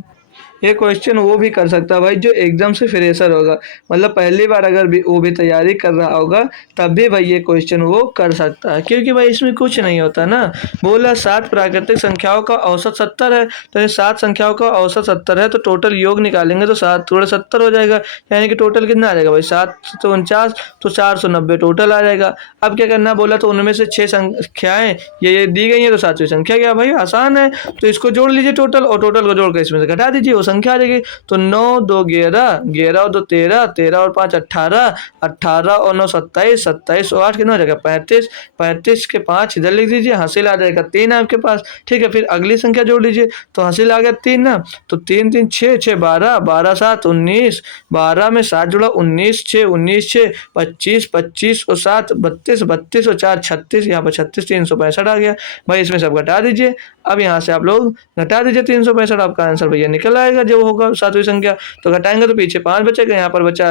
ये क्वेश्चन वो भी कर सकता है भाई जो एकदम से फ्रेशर होगा, मतलब पहली बार अगर वो भी तैयारी कर रहा होगा तब भी भाई ये क्वेश्चन वो कर सकता है, क्योंकि भाई इसमें कुछ नहीं होता ना। बोला 7 प्राकृतिक संख्याओं का औसत 70 है, तो ये 7 संख्याओं का औसत 70 है, तो टोटल योग निकालेंगे तो 7 थोड़ा 70 हो जाएगा, यानी कि टोटल कितना आ जाएगा भाई 7 तो 49, तो 490 टोटल आ जाएगा। अब क्या करना बोला, तो उनमें से 6 संख्याएं ये दी गई हैं, तो 7वीं संख्या क्या भाई आसान है, तो इसको जोड़ लीजिए टोटल, और टोटल को जोड़कर इसमें से घटा दीजिए। दीजिए, वो संख्या आ जाएगी। तो 9 2 11, 11 और 2 13, 13 और 5 18, 18 और 9 27, 27 और 8 कितना हो जाएगा 35, 35 के 5 इधर लिख दीजिए, हासिल आ जाएगा 3 आपके पास। ठीक है, फिर अगली संख्या जोड़ लीजिए, तो हासिल आ गया 3 ना, तो 3 3 6 6 12, 12 7 19, 12 में 7 जुड़ा 19 6 19 6 25, 25 और 7 32, 32 और 4 36, यहाँ पर 36 365 आ गया भाई। इसमें सब घटा दीजिए। अब यहाँ से आप लोग घटा दीजिए 365, आपका आंसर भैया निकल आएगा जो होगा सातवीं संख्या। तो घटाएंगे तो पीछे 5 बचेगा, यहाँ पर बचा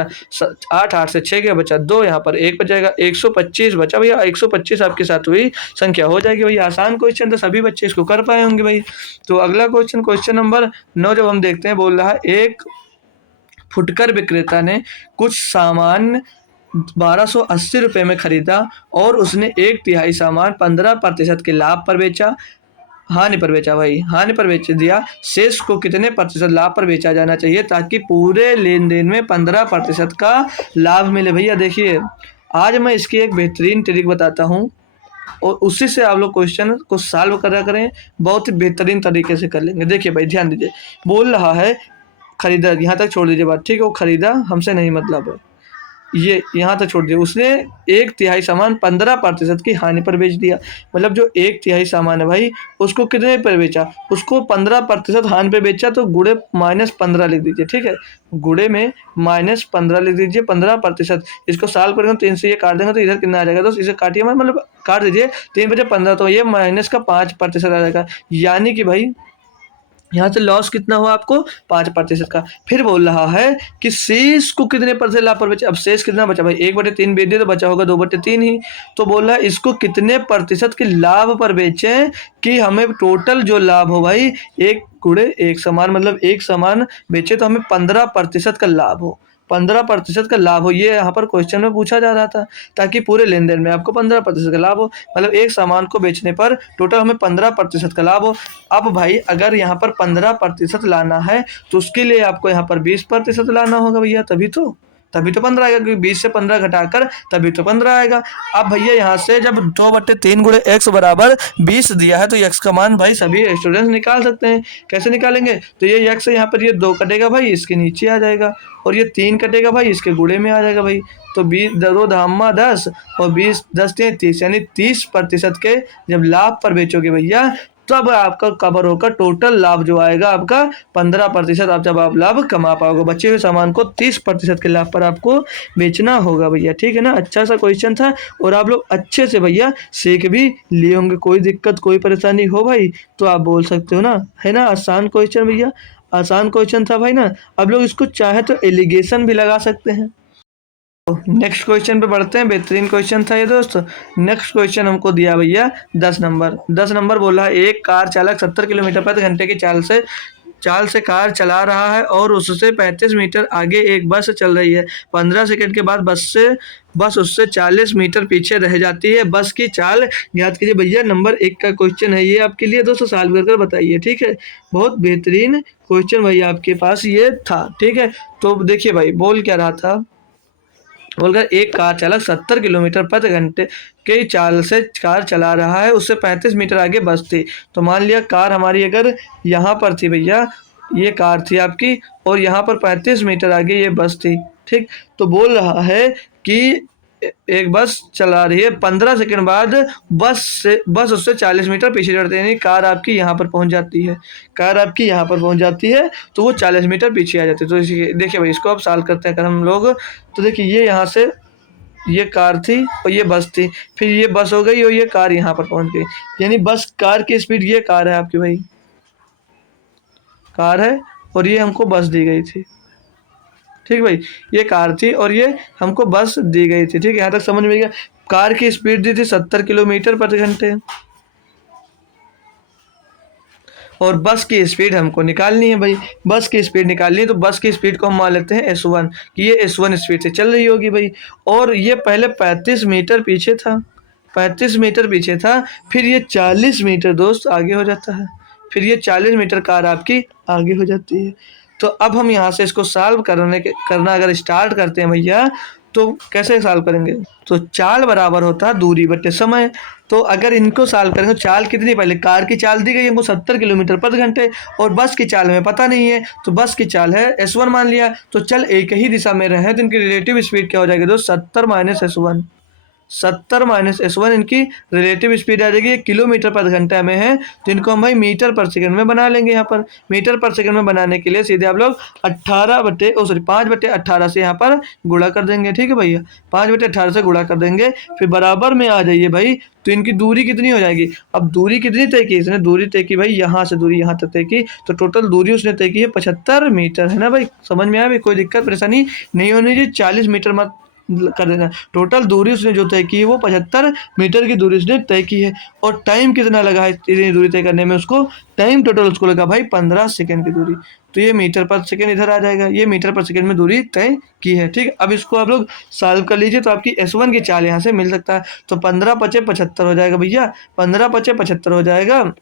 8, 8 से 6 गया बचा 2, यहाँ पर 1 बचेगा, 125 बचा भैया। 125 आपकी सातवीं संख्या हो जाएगी भैया। आसान क्वेश्चन तो सभी बच्चे इसको कर पाए होंगे भाई। तो अगला क्वेश्चन, क्वेश्चन नंबर 9 जब हम देखते हैं, बोल रहा है एक फुटकर विक्रेता ने कुछ सामान 1280 रुपये में खरीदा और उसने 1/3 सामान 15% के लाभ पर बेचा, हानि पर बेचा भाई, हानि पर बेच दिया। शेष को कितने प्रतिशत लाभ पर बेचा जाना चाहिए ताकि पूरे लेन देन में 15% का लाभ मिले। भैया देखिए, आज मैं इसकी एक बेहतरीन ट्रिक बताता हूँ और उसी से आप लोग क्वेश्चन को सॉल्व करा करें, बहुत ही बेहतरीन तरीके से कर लेंगे। देखिए भाई ध्यान दीजिए, बोल रहा है खरीदा, यहाँ तक छोड़ दीजिए बात, ठीक है, वो खरीदा हमसे नहीं मतलब है, ये यहाँ तक छोड़ दिया। उसने 1/3 सामान 15% की हानि पर बेच दिया। मतलब जो 1/3 सामान है भाई, उसको कितने पर बेचा, उसको 15% हानि पर बेचा, तो गुणे -15 लिख दीजिए। ठीक है, गुणे में -15 लिख दीजिए, 15%। इसको सॉल्व करेंगे तो 3 से ये काट देंगे तो इधर कितना आ जाएगा दोस्त, इसे काटिए मतलब काट दीजिए, 3 बजे 15, तो ये माइनस का 5% आ जाएगा। यानी कि भाई यहाँ से लॉस कितना हुआ आपको 5% का। फिर बोल रहा है कि शेष को कितने % लाभ पर बेचे। अब शेष कितना बचा भाई, 1/3 बेच दिए तो बचा होगा 2/3 ही। तो बोल रहा है इसको कितने प्रतिशत के लाभ पर बेचें कि हमें टोटल जो लाभ हो भाई, 1 गुणे 1 सामान, मतलब 1 सामान बेचे तो हमें 15% का लाभ हो, 15% का लाभ हो। ये यहाँ पर क्वेश्चन में पूछा जा रहा था, ताकि पूरे लेन देन में आपको 15% का लाभ हो, मतलब एक सामान को बेचने पर टोटल हमें 15% का लाभ हो। अब भाई अगर यहाँ पर 15% लाना है तो उसके लिए आपको यहाँ पर 20% लाना होगा भैया, तभी तो 15 आएगा, क्योंकि 20 से 15 घटाकर तभी तो 15 आएगा। अब भैया यहाँ से जब 2/3 गुणे x बराबर 20 दिया है, तो x का मान भाई सभी स्टूडेंट्स निकाल सकते हैं। कैसे निकालेंगे, तो ये x है, यहाँ पर ये 2 कटेगा भाई, इसके नीचे आ जाएगा, और ये 3 कटेगा भाई, इसके गुणे में आ जाएगा भाई। तो 20 2 धामा 10 और 20 10 30, यानी 30% के जब लाभ पर बेचोगे भैया, तब आपका कवर होकर टोटल लाभ जो आएगा आपका 15%, आप जब आप लाभ कमा पाओगे। बचे हुए सामान को 30% के लाभ पर आपको बेचना होगा भैया। ठीक है ना, अच्छा सा क्वेश्चन था और आप लोग अच्छे से भैया सीख भी लिए होंगे। कोई दिक्कत कोई परेशानी हो भाई तो आप बोल सकते हो ना, है ना। आसान क्वेश्चन भैया, आसान क्वेश्चन था भाई ना। अब लोग इसको चाहे तो एलिगेशन भी लगा सकते हैं। नेक्स्ट क्वेश्चन पे बढ़ते हैं, बेहतरीन क्वेश्चन था ये दोस्त। नेक्स्ट क्वेश्चन हमको दिया भैया 10 नंबर। 10 नंबर बोला एक कार चालक 70 किलोमीटर प्रति घंटे की चाल से कार चला रहा है और उससे 35 मीटर आगे एक बस चल रही है। 15 सेकंड के बाद बस उससे 40 मीटर पीछे रह जाती है। बस की चाल ज्ञात कीजिए। भैया नंबर 1 का क्वेश्चन है ये आपके लिए दोस्तों, सॉल्व कर बताइए। ठीक है, बहुत बेहतरीन क्वेश्चन भैया आपके पास ये था। ठीक है, तो देखिए भाई बोल क्या रहा था, बोलकर एक कार चालक 70 किलोमीटर प्रति घंटे की चाल से कार चला रहा है, उससे 35 मीटर आगे बस थी। तो मान लिया कार हमारी अगर यहाँ पर थी भैया, ये कार थी आपकी, और यहाँ पर 35 मीटर आगे ये बस थी। ठीक, तो बोल रहा है कि एक बस चला रही है, 15 सेकंड बाद बस उससे 40 मीटर पीछे चढ़ती है, यानी कार आपकी यहाँ पर पहुँच जाती है, कार आपकी यहाँ पर पहुँच जाती है, तो वो 40 मीटर पीछे आ जाती है। तो देखिए भाई इसको अब सॉल्व करते हैं अगर हम लोग, तो देखिए ये यहाँ से ये कार थी और ये बस थी, फिर ये बस हो गई और ये कार यहाँ पर पहुँच गई, यानी बस कार की स्पीड, ये कार है आपकी भाई, कार है और ये हमको बस दी गई थी। ठीक भाई, ये कार थी और ये हमको बस दी गई थी। ठीक, यहाँ तक समझ में गया। कार की स्पीड दी थी 70 किलोमीटर प्रति घंटे और बस की स्पीड हमको निकालनी है भाई। बस की स्पीड निकालनी है तो बस की स्पीड को हम मान लेते हैं S1, कि ये S1 स्पीड से चल रही होगी भाई। और ये पहले 35 मीटर पीछे था, 35 मीटर पीछे था, फिर ये 40 मीटर दोस्त आगे हो जाता है, फिर ये 40 मीटर कार आपकी आगे हो जाती है। तो अब हम यहाँ से इसको सॉल्व करना अगर स्टार्ट करते हैं भैया, तो कैसे सॉल्व करेंगे? तो चाल बराबर होता है दूरी बटे समय। तो अगर इनको सॉल्व करेंगे तो चाल कितनी, पहले कार की चाल दी गई है हमको 70 किलोमीटर प्रति घंटे और बस की चाल हमें पता नहीं है, तो बस की चाल है S1 मान लिया। तो चल एक ही दिशा में रहे तो इनकी रिलेटिव स्पीड क्या हो जाएगी दोस्त? 70 माइनस S1। 70 माइनस S1 इनकी रिलेटिव स्पीड आ जाएगी। ये किलोमीटर पर घंटा में है तो इनको हम भाई मीटर पर सेकंड में बना लेंगे। यहाँ पर मीटर पर सेकंड में बनाने के लिए सीधे आप लोग 5/18 से यहाँ पर गुणा कर देंगे। ठीक है भैया, 5/18 से गुणा कर देंगे, फिर बराबर में आ जाइए भाई। तो इनकी दूरी कितनी हो जाएगी? अब दूरी कितनी तय की? इसने दूरी तय की भाई यहाँ से दूरी यहाँ तक तय की, तो टोटल दूरी उसने तय की है 75 मीटर, है ना भाई? समझ में आया भाई? कोई दिक्कत परेशानी नहीं होनी चाहिए। 40 मीटर मत कर देना। टोटल दूरी उसने जो तय की है वो 75 मीटर की दूरी उसने तय की है। और टाइम कितना लगा है इतनी दूरी तय करने में उसको? टाइम टोटल उसको लगा भाई 15 सेकंड की दूरी। तो ये मीटर पर सेकंड इधर आ जाएगा, ये मीटर पर सेकंड में दूरी तय की है। ठीक है, अब इसको आप लोग सॉल्व कर लीजिए तो आपकी S1 की चाल यहाँ से मिल सकता है। तो 15×5 = 75 हो जाएगा भैया, 15×5 = 75 हो जाएगा।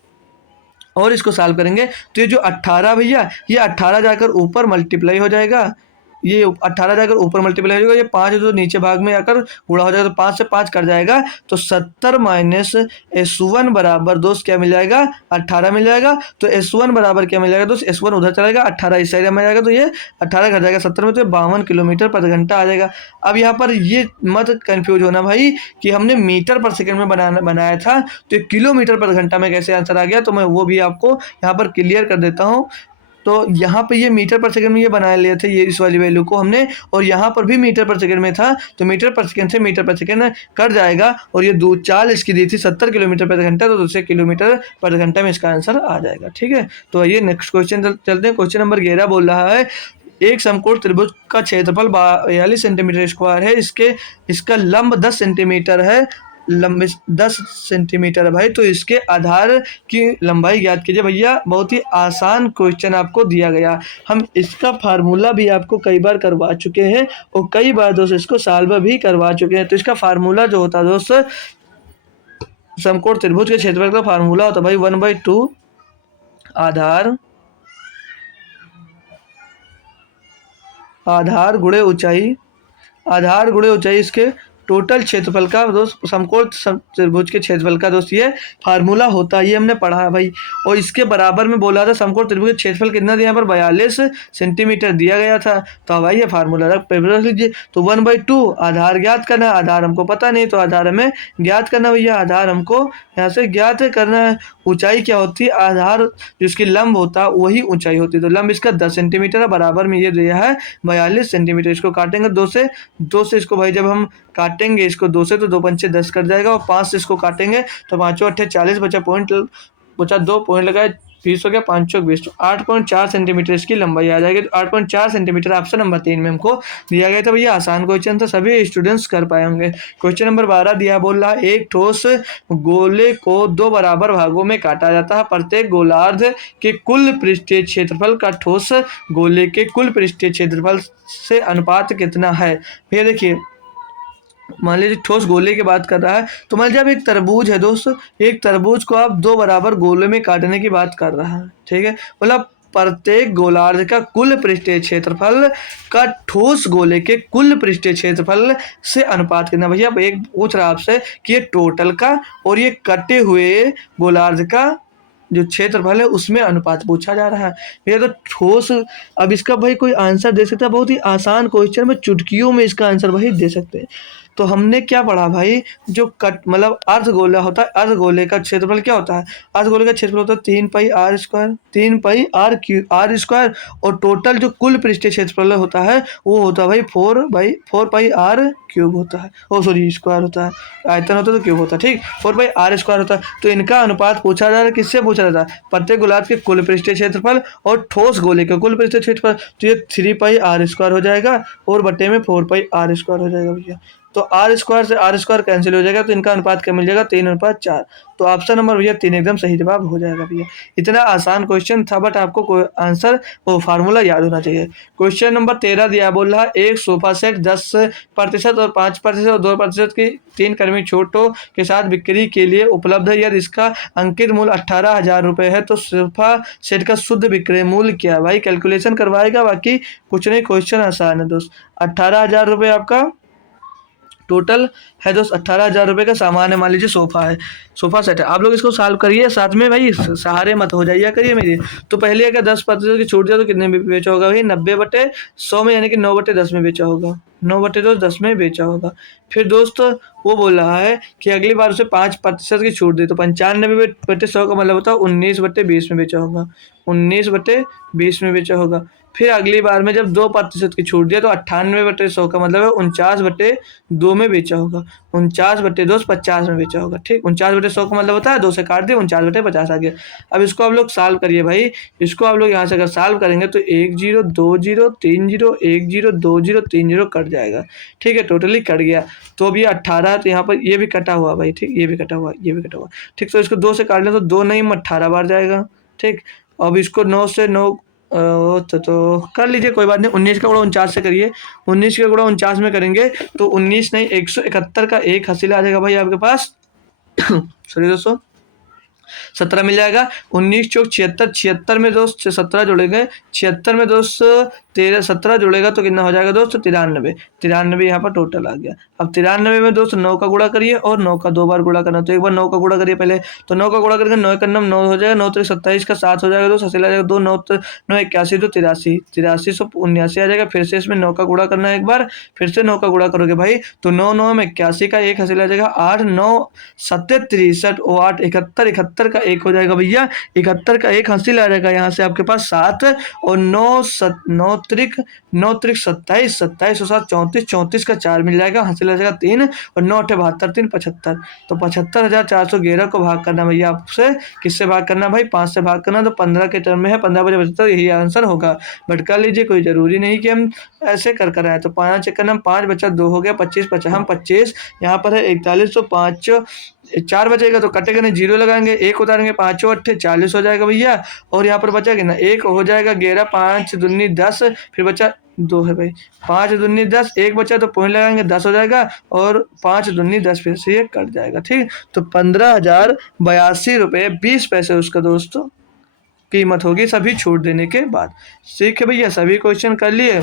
और इसको सॉल्व करेंगे तो ये जो 18 भैया, ये 18 जाकर ऊपर मल्टीप्लाई हो जाएगा, ये 18 जाकर ऊपर मल्टीप्लाई हो जाएगा, ये 5 जो नीचे भाग में आकर गुणा हो जाएगा, तो 5 से 5 कट जाएगा। तो 70 माइनस S1 बराबर दोस्त क्या मिल जाएगा? 18 मिल जाएगा। तो S1 बराबर क्या मिल जाएगा दोस्त? S1 उधर चलेगा, 18 इस साइड में आ जाएगा, तो ये 18 घट जाएगा 70 में, तो 52 किलोमीटर प्रति घंटा आ जाएगा। अब यहाँ पर ये मत कंफ्यूज होना भाई कि हमने मीटर पर सेकंड में बनाया था तो किलोमीटर प्रति घंटा में कैसे आंसर आ गया, तो मैं वो भी आपको यहाँ पर क्लियर कर देता हूँ। तो यहाँ पे ये मीटर पर सेकंड में ये बना लिए थे, ये इस वाली वैल्यू को हमने, और यहाँ पर भी मीटर पर सेकंड में था, तो मीटर पर सेकंड से मीटर पर सेकंड कट जाएगा। और ये दो चाल इसकी दी थी 70 किलोमीटर प्रति घंटा, तो दूसरे किलोमीटर प्रति घंटा में इसका आंसर आ जाएगा। ठीक है, तो आइए नेक्स्ट क्वेश्चन चलते हैं। क्वेश्चन नंबर 11 बोल रहा है एक समकोण त्रिभुज का क्षेत्रफल 42 सेंटीमीटर स्क्वायर है, इसका लंब 10 सेंटीमीटर है, लंबे 10 सेंटीमीटर है भाई, तो इसके आधार की लंबाई ज्ञात कीजिए। भैया बहुत ही आसान क्वेश्चन आपको दिया गया, हम इसका फार्मूला भी आपको कई बार करवा चुके हैं और कई बार दोस्त इसको सॉल्व भी करवा चुके हैं। तो इसका फार्मूला जो होता है दोस्त, समकोण त्रिभुज के क्षेत्रफल का फार्मूला होता है भाई 1/2 आधार गुणे ऊंचाई, इसके टोटल क्षेत्रफल का दोस्त, समकोण त्रिभुज के क्षेत्रफल का दोस्त ये फार्मूला होता है, ये हमने पढ़ा है भाई। और इसके बराबर में बोला था समकोण त्रिभुज का क्षेत्रफल कितना दिया, यहाँ पर 42 सेंटीमीटर दिया गया था। तो भाई ये फार्मूला रख लीजिए। तो 1/2 आधार ज्ञात करना, आधार हमको पता नहीं तो आधार हमें ज्ञात करना भैया, आधार हमको यहाँ से ज्ञात करना है। ऊंचाई क्या होती है? आधार जिसकी लंब होता है वही ऊंचाई होती है, तो लंब इसका 10 सेंटीमीटर है, बराबर में ये दिया है 42 सेंटीमीटर। इसको काटेंगे 2 से इसको भाई जब हम काटेंगे इसको 2 से, तो 2 पंचे 10 कट जाएगा, और 5 से इसको काटेंगे तो 5 8 40 बचा 2 पॉइंट लगाए 20 हो गया, 5 चौक 20, 8.4 सेंटीमीटर इसकी लंबाई आ जाएगी। तो 8.4 सेंटीमीटर ऑप्शन नंबर 3 में हमको दिया गया था भैया। आसान क्वेश्चन था, सभी स्टूडेंट्स कर पाए होंगे। क्वेश्चन नंबर 12 दिया, बोल रहा है एक ठोस गोले को 2 बराबर भागों में काटा जाता है, प्रत्येक गोलार्ध के कुल पृष्ठीय क्षेत्रफल का ठोस गोले के कुल पृष्ठीय क्षेत्रफल से अनुपात कितना है? भैया देखिए, मान लीजिए ठोस गोले की बात कर रहा है, तो मान लीजिए अब एक तरबूज है दोस्तों, एक तरबूज को आप 2 बराबर गोले में काटने की बात कर रहा है। ठीक है, मतलब प्रत्येक गोलार्ध का कुल पृष्ठीय क्षेत्रफल का ठोस गोले के कुल पृष्ठीय क्षेत्रफल से अनुपात कितना। भैया अब एक पूछ रहा आपसे कि ये टोटल का और ये कटे हुए गोलार्ध का जो क्षेत्रफल है उसमें अनुपात पूछा जा रहा है। ये तो ठोस, अब इसका भाई कोई आंसर दे सकता है, बहुत ही आसान क्वेश्चन में चुटकियों में इसका आंसर भाई दे सकते हैं। तो हमने क्या पढ़ा भाई, जो कट मतलब अर्धगोला होता है, अर्धगोले का क्षेत्रफल क्या होता है? अर्धगोले का क्षेत्रफल होता है 3πr², और टोटल जो कुल पृष्ठीय क्षेत्रफल होता है वो होता है भाई 4πr³ होता है, स्क्वायर होता है, आयतन होता है तो क्यूब होता है। ठीक, 4πr² होता है। तो इनका अनुपात पूछा जा रहा है, किससे पूछा जा रहा है? प्रत्येक गोलार्ध के कुल पृष्ठीय क्षेत्रफल और ठोस गोले का कुल पृष्ठीय क्षेत्रफल, तो ये 3πr² हो जाएगा और बटे में 4πr² हो जाएगा भैया। तो r² से r² कैंसिल हो जाएगा, तो इनका अनुपात क्या मिल जाएगा? 3:4। तो ऑप्शन नंबर भैया 3 एकदम सही जवाब हो जाएगा भैया। इतना आसान क्वेश्चन था, बट आपको कोई आंसर वो फार्मूला याद होना चाहिए। क्वेश्चन नंबर 13 दिया, बोल रहा एक सोफा सेट 10% और 5% और 2% की 3 कर्मी छूटों के साथ बिक्री के लिए उपलब्ध है, यदि इसका अंकित मूल्य 18,000 रुपये है, तो सोफा सेट का शुद्ध विक्रय मूल्य क्या है? भाई कैलकुलेशन करवाएगा, बाकी कुछ नहीं, क्वेश्चन आसान है दोस्त। 18,000 रुपये आपका टोटल है दोस्त 18,000 रुपये का सामान है, मान लीजिए सोफ़ा है, सोफ़ा सेट है। आप लोग इसको सॉल्व करिए, साथ में भाई सहारे मत हो जाइए करिए मेरी। तो पहले अगर 10% की छूट दिया तो कितने में बेचा होगा भाई, 90/100 में, यानी कि 9/10 में बेचा होगा, 9/10 में बेचा होगा। फिर दोस्त वो बोल रहा है कि अगली बार उसे 5% की छूट दी तो 95/100 का मतलब होता है 19/20 में बेचा होगा, 19/20 में बेचा होगा। फिर अगली बार में जब 2% की छूट दिया तो 98/100 का मतलब है 49/2 में बेचा होगा, 49/2 50 में बेचा होगा। ठीक, 49/100 का मतलब होता है 2 से काट दिया, 49/50 आ गया। अब इसको आप लोग सॉल्व करिए भाई, इसको आप लोग यहाँ से अगर सॉल्व करेंगे तो 1 0 2 0 3 0 1 0 2 0 3 0 कट जाएगा। ठीक है, टोटली कट गया। तो अब ये 18, तो यहाँ पर ये भी कटा हुआ भाई, ठीक, ये भी कटा हुआ, ये भी कटा हुआ। ठीक, तो इसको 2 से काट लें तो 2 नहीं 18 बार जाएगा। ठीक, अब इसको 9 से 9 तो कर लीजिए, कोई बात नहीं। 19 का गुणा 49 से करिए, 19 का गुणा 49 में करेंगे तो 19 नहीं 171 का एक हासिल आ जाएगा भाई आपके पास। सॉरी दोस्तों, 17 मिल जाएगा। 19 चौक 76, 76 में दोस्त 17 जोड़ेंगे, 76 में दोस्त 17 जोड़ेगा तो कितना हो जाएगा दोस्त 93, 93 यहाँ पर टोटल आ गया। अब 93 में दोस्त 9 का गुणा करिए और 9 का 2 बार गुणा करना, तो एक बार 9 का गुणा करिए पहले, तो 9 का गुणा करके 9 का 9 हो जाएगा, 9 3 27 का 7 हो जाएगा दोस्त, हासिल आ जाएगा 2 9 9 81 तो 83, 8379 आ जाएगा। फिर से इसमें 9 का गुणा करना है एक बार, फिर से 9 का गुणा करोगे भाई तो 9 9 में 81 का एक हासिल आ जाएगा, 8 9 7 63 और 8 71, 71 का एक हो जाएगा भैया, 71 का एक हासिल आ जाएगा यहाँ से आपके पास 7 और 9 त्रिक 27, 27 और 7 34, 34 का 4 मिल जाएगा, हासिल आ जाएगा 3 और 9 8 72, 3 75। तो 75,411 को भाग करना भैया आपसे, किससे भाग करना भाई, 5 से भाग करना, तो 15 के टर्म में है, 15 बजे 75, यही आंसर होगा। भटका लीजिए, कोई जरूरी नहीं कि हम ऐसे कर आए। तो 5 चक्कर में 5 बचा 2 हो गया, 25 बचा हम 25, यहाँ पर है 41, तो 5 4 बचेगा तो कटेगा नहीं, 0 लगाएंगे, 1 उतारेंगे, 5 8 40 हो जाएगा भैया। और यहाँ पर बचा कितना, 1 हो जाएगा 11, 5 दूनी 10, फिर बचा 2 है भाई, 5 दूनी 10, 1 बचा तो पॉइंट लगाएंगे 10 हो जाएगा, और 5 दूनी 10 फिर से ये कट जाएगा। ठीक, तो 15,082 रुपये 20 पैसे उसका दोस्तों कीमत होगी सभी छूट देने के बाद। ठीक है भैया, सभी क्वेश्चन कर लिए।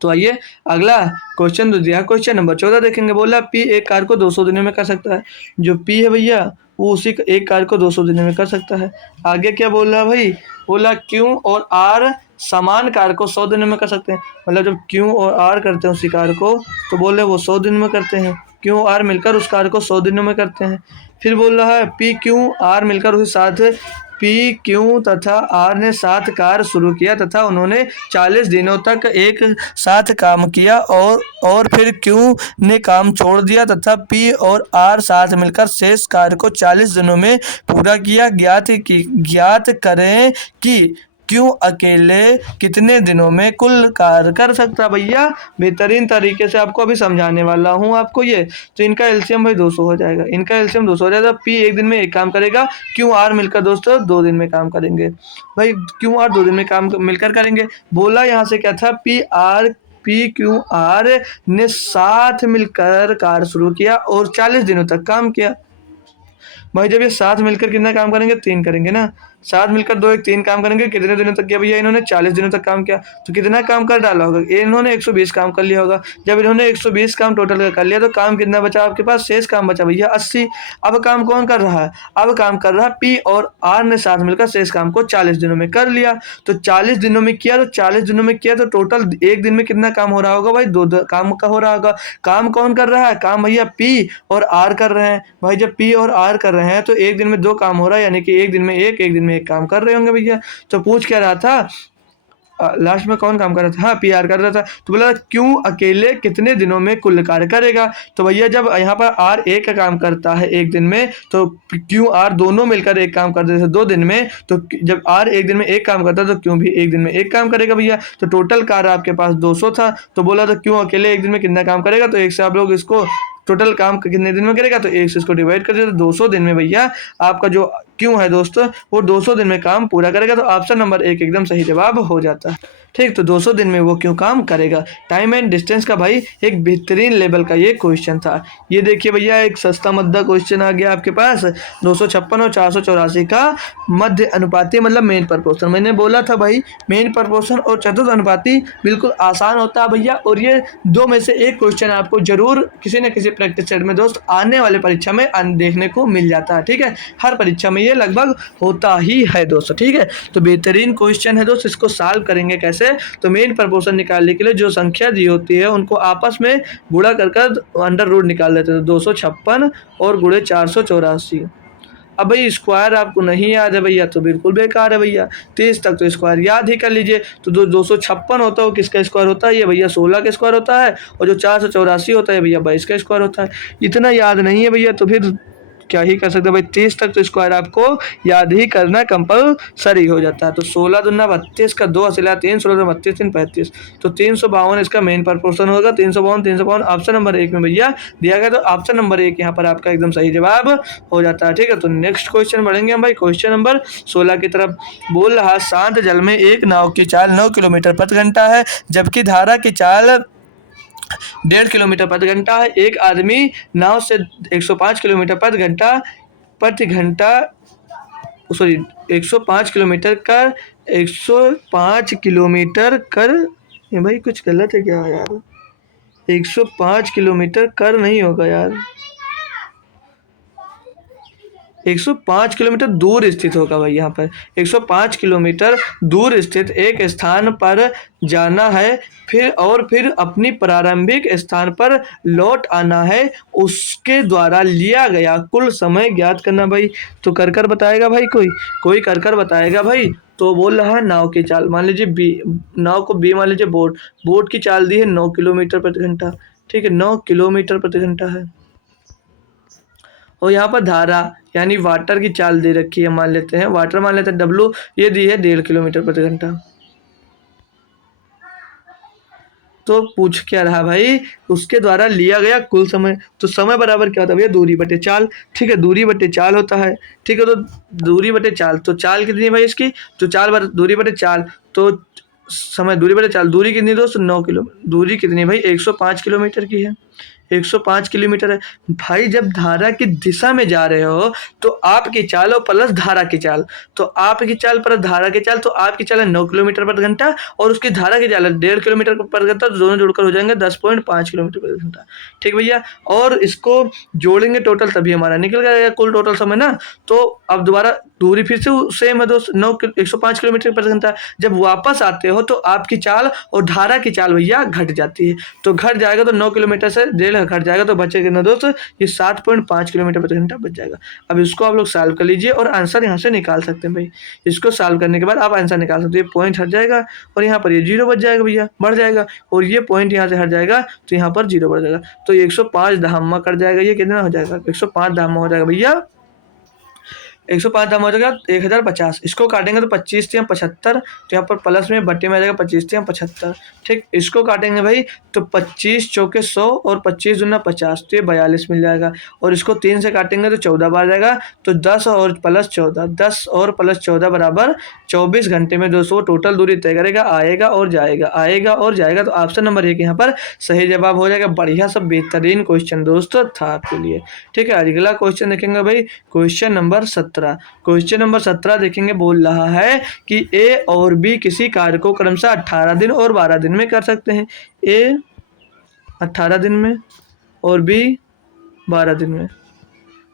तो आइए अगला क्वेश्चन तो दिया, क्वेश्चन नंबर 14 देखेंगे। बोला पी एक कार को 200 दिनों में कर सकता है, जो पी है भैया वो उसी एक कार को 200 दिनों में कर सकता है। आगे क्या बोल रहा है भाई, बोला क्यू और आर समान कार को 100 दिनों में कर सकते हैं, मतलब जब क्यू और आर करते हैं उसी कार को तो बोल रहे वो 100 दिनों में करते हैं, क्यू आर मिलकर उस कार को 100 दिनों में करते हैं। फिर बोल रहा है पी क्यू आर मिलकर उसके साथ पी क्यू तथा आर ने साथ कार शुरू किया तथा उन्होंने 40 दिनों तक एक साथ काम किया, और फिर क्यू ने काम छोड़ दिया तथा पी और आर साथ मिलकर शेष कार्य को 40 दिनों में पूरा किया। ज्ञात करें कि क्यों अकेले कितने दिनों में कुल कार्य कर सकता। भैया बेहतरीन तरीके से आपको अभी समझाने वाला हूँ आपको ये। तो इनका एलसीएम भाई 200 हो जाएगा, इनका एलसीएम 200 हो जाएगा। पी एक दिन में एक काम करेगा, क्यों आर मिलकर दोस्तों 2 दिन में काम करेंगे। भाई क्यों आर 2 दिन में काम मिलकर करेंगे। बोला यहाँ से क्या था, पी क्यू आर ने साथ मिलकर कार्य शुरू किया और 40 दिनों तक काम किया। भाई जब ये साथ मिलकर कितना काम करेंगे, 3 करेंगे ना, साथ मिलकर 2 1 3 काम करेंगे। कितने दिनों तक किया भैया, इन्होंने 40 दिनों तक काम किया। तो कितना काम कर डाला होगा, इन्होंने 120 काम कर लिया होगा। जब इन्होंने 120 काम टोटल कर लिया तो काम कितना बचा आपके पास, शेष काम बचा भैया 80। अब काम कौन कर रहा है, अब काम कर रहा है पी और आर ने साथ मिलकर शेष काम को 40 दिनों में कर लिया। तो 40 दिनों में किया, तो 40 दिनों में किया तो टोटल एक दिन में कितना काम हो रहा होगा भाई, 2 काम का हो रहा होगा। काम कौन कर रहा है, काम भैया पी और आर कर रहे हैं। भाई जब पी और आर कर रहे हैं तो एक दिन में 2 काम हो रहा है, यानी कि एक दिन में एक दिन में एक काम कर रहे होंगे भैया। तो पूछ क्या रहा था, लास्ट में कौन काम कर रहा था, हाँ पी आर कर रहा था। तो बोला क्यों अकेले कितने दिनों में कुल कार्य करेगा। तो भैया जब यहाँ पर आर एक का काम करता है एक दिन में, तो क्यों आर दोनों मिलकर एक काम करते थे 2 दिन में। तो जब आर एक दिन में एक काम करता है तो क्यों भी एक दिन में एक काम करेगा भैया। तो टोटल कार्य आपके पास 200 था। तो बोला तो क्यों अकेले एक दिन में कितना काम करेगा। तो एक से आप लोग इसको टोटल काम कितने दिन में करेगा, तो एक से इसको डिवाइड कर दिया तो 200 दिन में भैया आपका जो क्यों है दोस्तों, वो 200 दिन में काम पूरा करेगा। तो ऑप्शन नंबर 1 एकदम सही जवाब हो जाता है। ठीक, तो 200 दिन में वो क्यों काम करेगा। टाइम एंड डिस्टेंस का भाई एक बेहतरीन लेवल का ये क्वेश्चन था। ये देखिए भैया, एक सस्ता मद्दा क्वेश्चन आ गया आपके पास। 256 और 484 का मध्य अनुपाती मतलब मेन प्रपोर्शन। मैंने बोला था भाई मेन प्रपोर्शन और चतुर्थ अनुपाती बिल्कुल आसान होता है भैया, और ये दो में से एक क्वेश्चन आपको जरूर किसी न किसी प्रैक्टिस सेट में दोस्त आने वाले परीक्षा में देखने को मिल जाता है। ठीक है, हर परीक्षा में ये लगभग होता ही है दोस्तों। ठीक है, तो बेहतरीन क्वेश्चन है दोस्त। इसको सॉल्व करेंगे कैसे, तो मेन प्रपोर्शन निकालने के लिए जो संख्या दी होती है उनको आपस में गुणा कर अंडर रूट निकाल देते हैं। 256 और गुणे 484। अब भाई स्क्वायर आपको नहीं याद है भैया तो बिल्कुल बेकार है भैया। 30 तक तो स्क्वायर याद ही कर लीजिए। तो 256 होता है वो किसका स्क्वायर होता है, ये भैया 16 का स्क्वायर होता है, और जो 484 होता है भैया 22 का स्क्वायर होता है। इतना याद नहीं है भैया तो फिर क्या ही कर सकते हैं भाई। 30 तक तो स्क्वायर आपको याद ही करना कंपलसरी हो जाता है। तो 16 दूना 32 का 2 असिला 3, 16 32 3 35, तो 352 इसका मेन प्रपोर्शन होगा। 352 ऑप्शन नंबर 1 में भैया दिया गया। तो ऑप्शन नंबर 1 यहाँ पर आपका एकदम सही जवाब हो जाता है। ठीक है, तो नेक्स्ट क्वेश्चन बढ़ेंगे हम भाई क्वेश्चन नंबर 16 की तरफ। बोल रहा शांत जल में एक नाव की चाल 9 किलोमीटर प्रति घंटा है, जबकि धारा की चाल 1.5 किलोमीटर प्रति घंटा है। एक आदमी नाव से 105 किलोमीटर प्रति घंटा सॉरी 105 किलोमीटर कर 105 किलोमीटर कर, ये भाई कुछ गलत है क्या यार, 105 किलोमीटर कर नहीं होगा यार, 105 किलोमीटर दूर स्थित होगा भाई। यहाँ पर 105 किलोमीटर दूर स्थित एक स्थान पर जाना है, फिर अपनी प्रारंभिक स्थान पर लौट आना है। उसके द्वारा लिया गया कुल समय ज्ञात करना भाई। तो कर बताएगा भाई, कोई कर बताएगा भाई। तो बोल रहा है नाव की चाल, मान लीजिए बी, नाव को बी मान लीजिए बोट की चाल दी है 9 किलोमीटर प्रति घंटा। ठीक है, 9 किलोमीटर प्रति घंटा है। और यहाँ पर धारा यानी वाटर की चाल दे रखी है, मान लेते हैं वाटर, मान लेते हैं डब्लू, ये दी है 1.5 किलोमीटर प्रति घंटा। तो पूछ क्या रहा भाई, उसके द्वारा लिया गया कुल समय। तो समय बराबर क्या होता है भैया, दूरी बटे चाल। ठीक है, दूरी बटे चाल होता है। ठीक है, तो दूरी बटे चाल, तो चाल कितनी है भाई इसकी, तो दूरी बटे चाल, तो समय दूरी बटे चाल, दूरी कितनी दोस्त 9 किलो, दूरी कितनी है भाई 105 किलोमीटर की है। 105 किलोमीटर है भाई। जब धारा की दिशा में जा रहे हो तो आपकी चाल और प्लस धारा की चाल, तो आपकी चाल प्लस धारा की चाल, तो आपकी चाल है 9 किलोमीटर प्रति घंटा और उसकी धारा की चाल है 1.5 किलोमीटर प्रति घंटा, तो दोनों जुड़कर हो जाएंगे 10.5 किलोमीटर प्रति घंटा। ठीक भैया, और इसको जोड़ेंगे टोटल तभी हमारा निकल जाएगा कुल टोटल समय ना। तो अब दोबारा दूरी फिर से सेम है दोस्त, 105 किलोमीटर प्रति घंटा। जब वापस आते हो तो आपकी चाल और धारा की चाल भैया घट जाती है, तो घट जाएगा तो 9 किलोमीटर से 1.5 घट जाएगा, तो बचेगा कितना दोस्त, ये 7.5 किलोमीटर प्रति घंटा बच जाएगा। अब इसको आप लोग सॉल्व कर लीजिए और आंसर यहाँ से निकाल सकते हैं भाई। इसको सॉल्व करने के बाद आप आंसर निकाल सकते हैं। पॉइंट हट जाएगा और यहाँ पर ये 0 बच जाएगा भैया, बढ़ जाएगा, और ये पॉइंट यहाँ से हट जाएगा तो यहाँ पर 0 बढ़ जाएगा। तो 105 धामा कट जाएगा, ये कितना हो जाएगा 105 धामा हो जाएगा भैया, 105 दाम हो जाएगा 1050। इसको काटेंगे तो 25 या 75, तो यहाँ पर प्लस में बट्टे में आ जाएगा 25 या 75। ठीक, इसको काटेंगे भाई तो 25 चौके 100 और 25 दूना 50, तो ये 42 मिल जाएगा। और इसको 3 से काटेंगे तो 14 बार जाएगा, तो 10 और प्लस 14, 10 और प्लस 14 बराबर 24 घंटे में दोस्तों टोटल दूरी तय करेगा, आएगा और जाएगा, आएगा और जाएगा। तो ऑप्शन नंबर 1 यहाँ पर सही जवाब हो जाएगा। बढ़िया सब बेहतरीन क्वेश्चन दोस्तों था आपके लिए। ठीक है, अगला क्वेश्चन देखेंगे भाई क्वेश्चन नंबर 17। क्वेश्चन नंबर 17 देखेंगे, बोल रहा है कि ए और बी किसी कार्य को क्रमशः 18 दिन और 12 दिन में कर सकते हैं। ए 18 दिन में और बी 12 दिन में।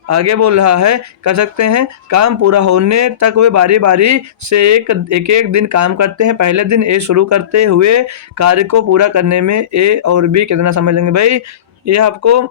आगे बोल रहा है कर सकते हैं, काम पूरा होने तक वे बारी बारी से एक दिन काम करते हैं। पहले दिन ए शुरू करते हुए कार्य को पूरा करने में ए और बी कितना समय लेंगे भाई। ये आपको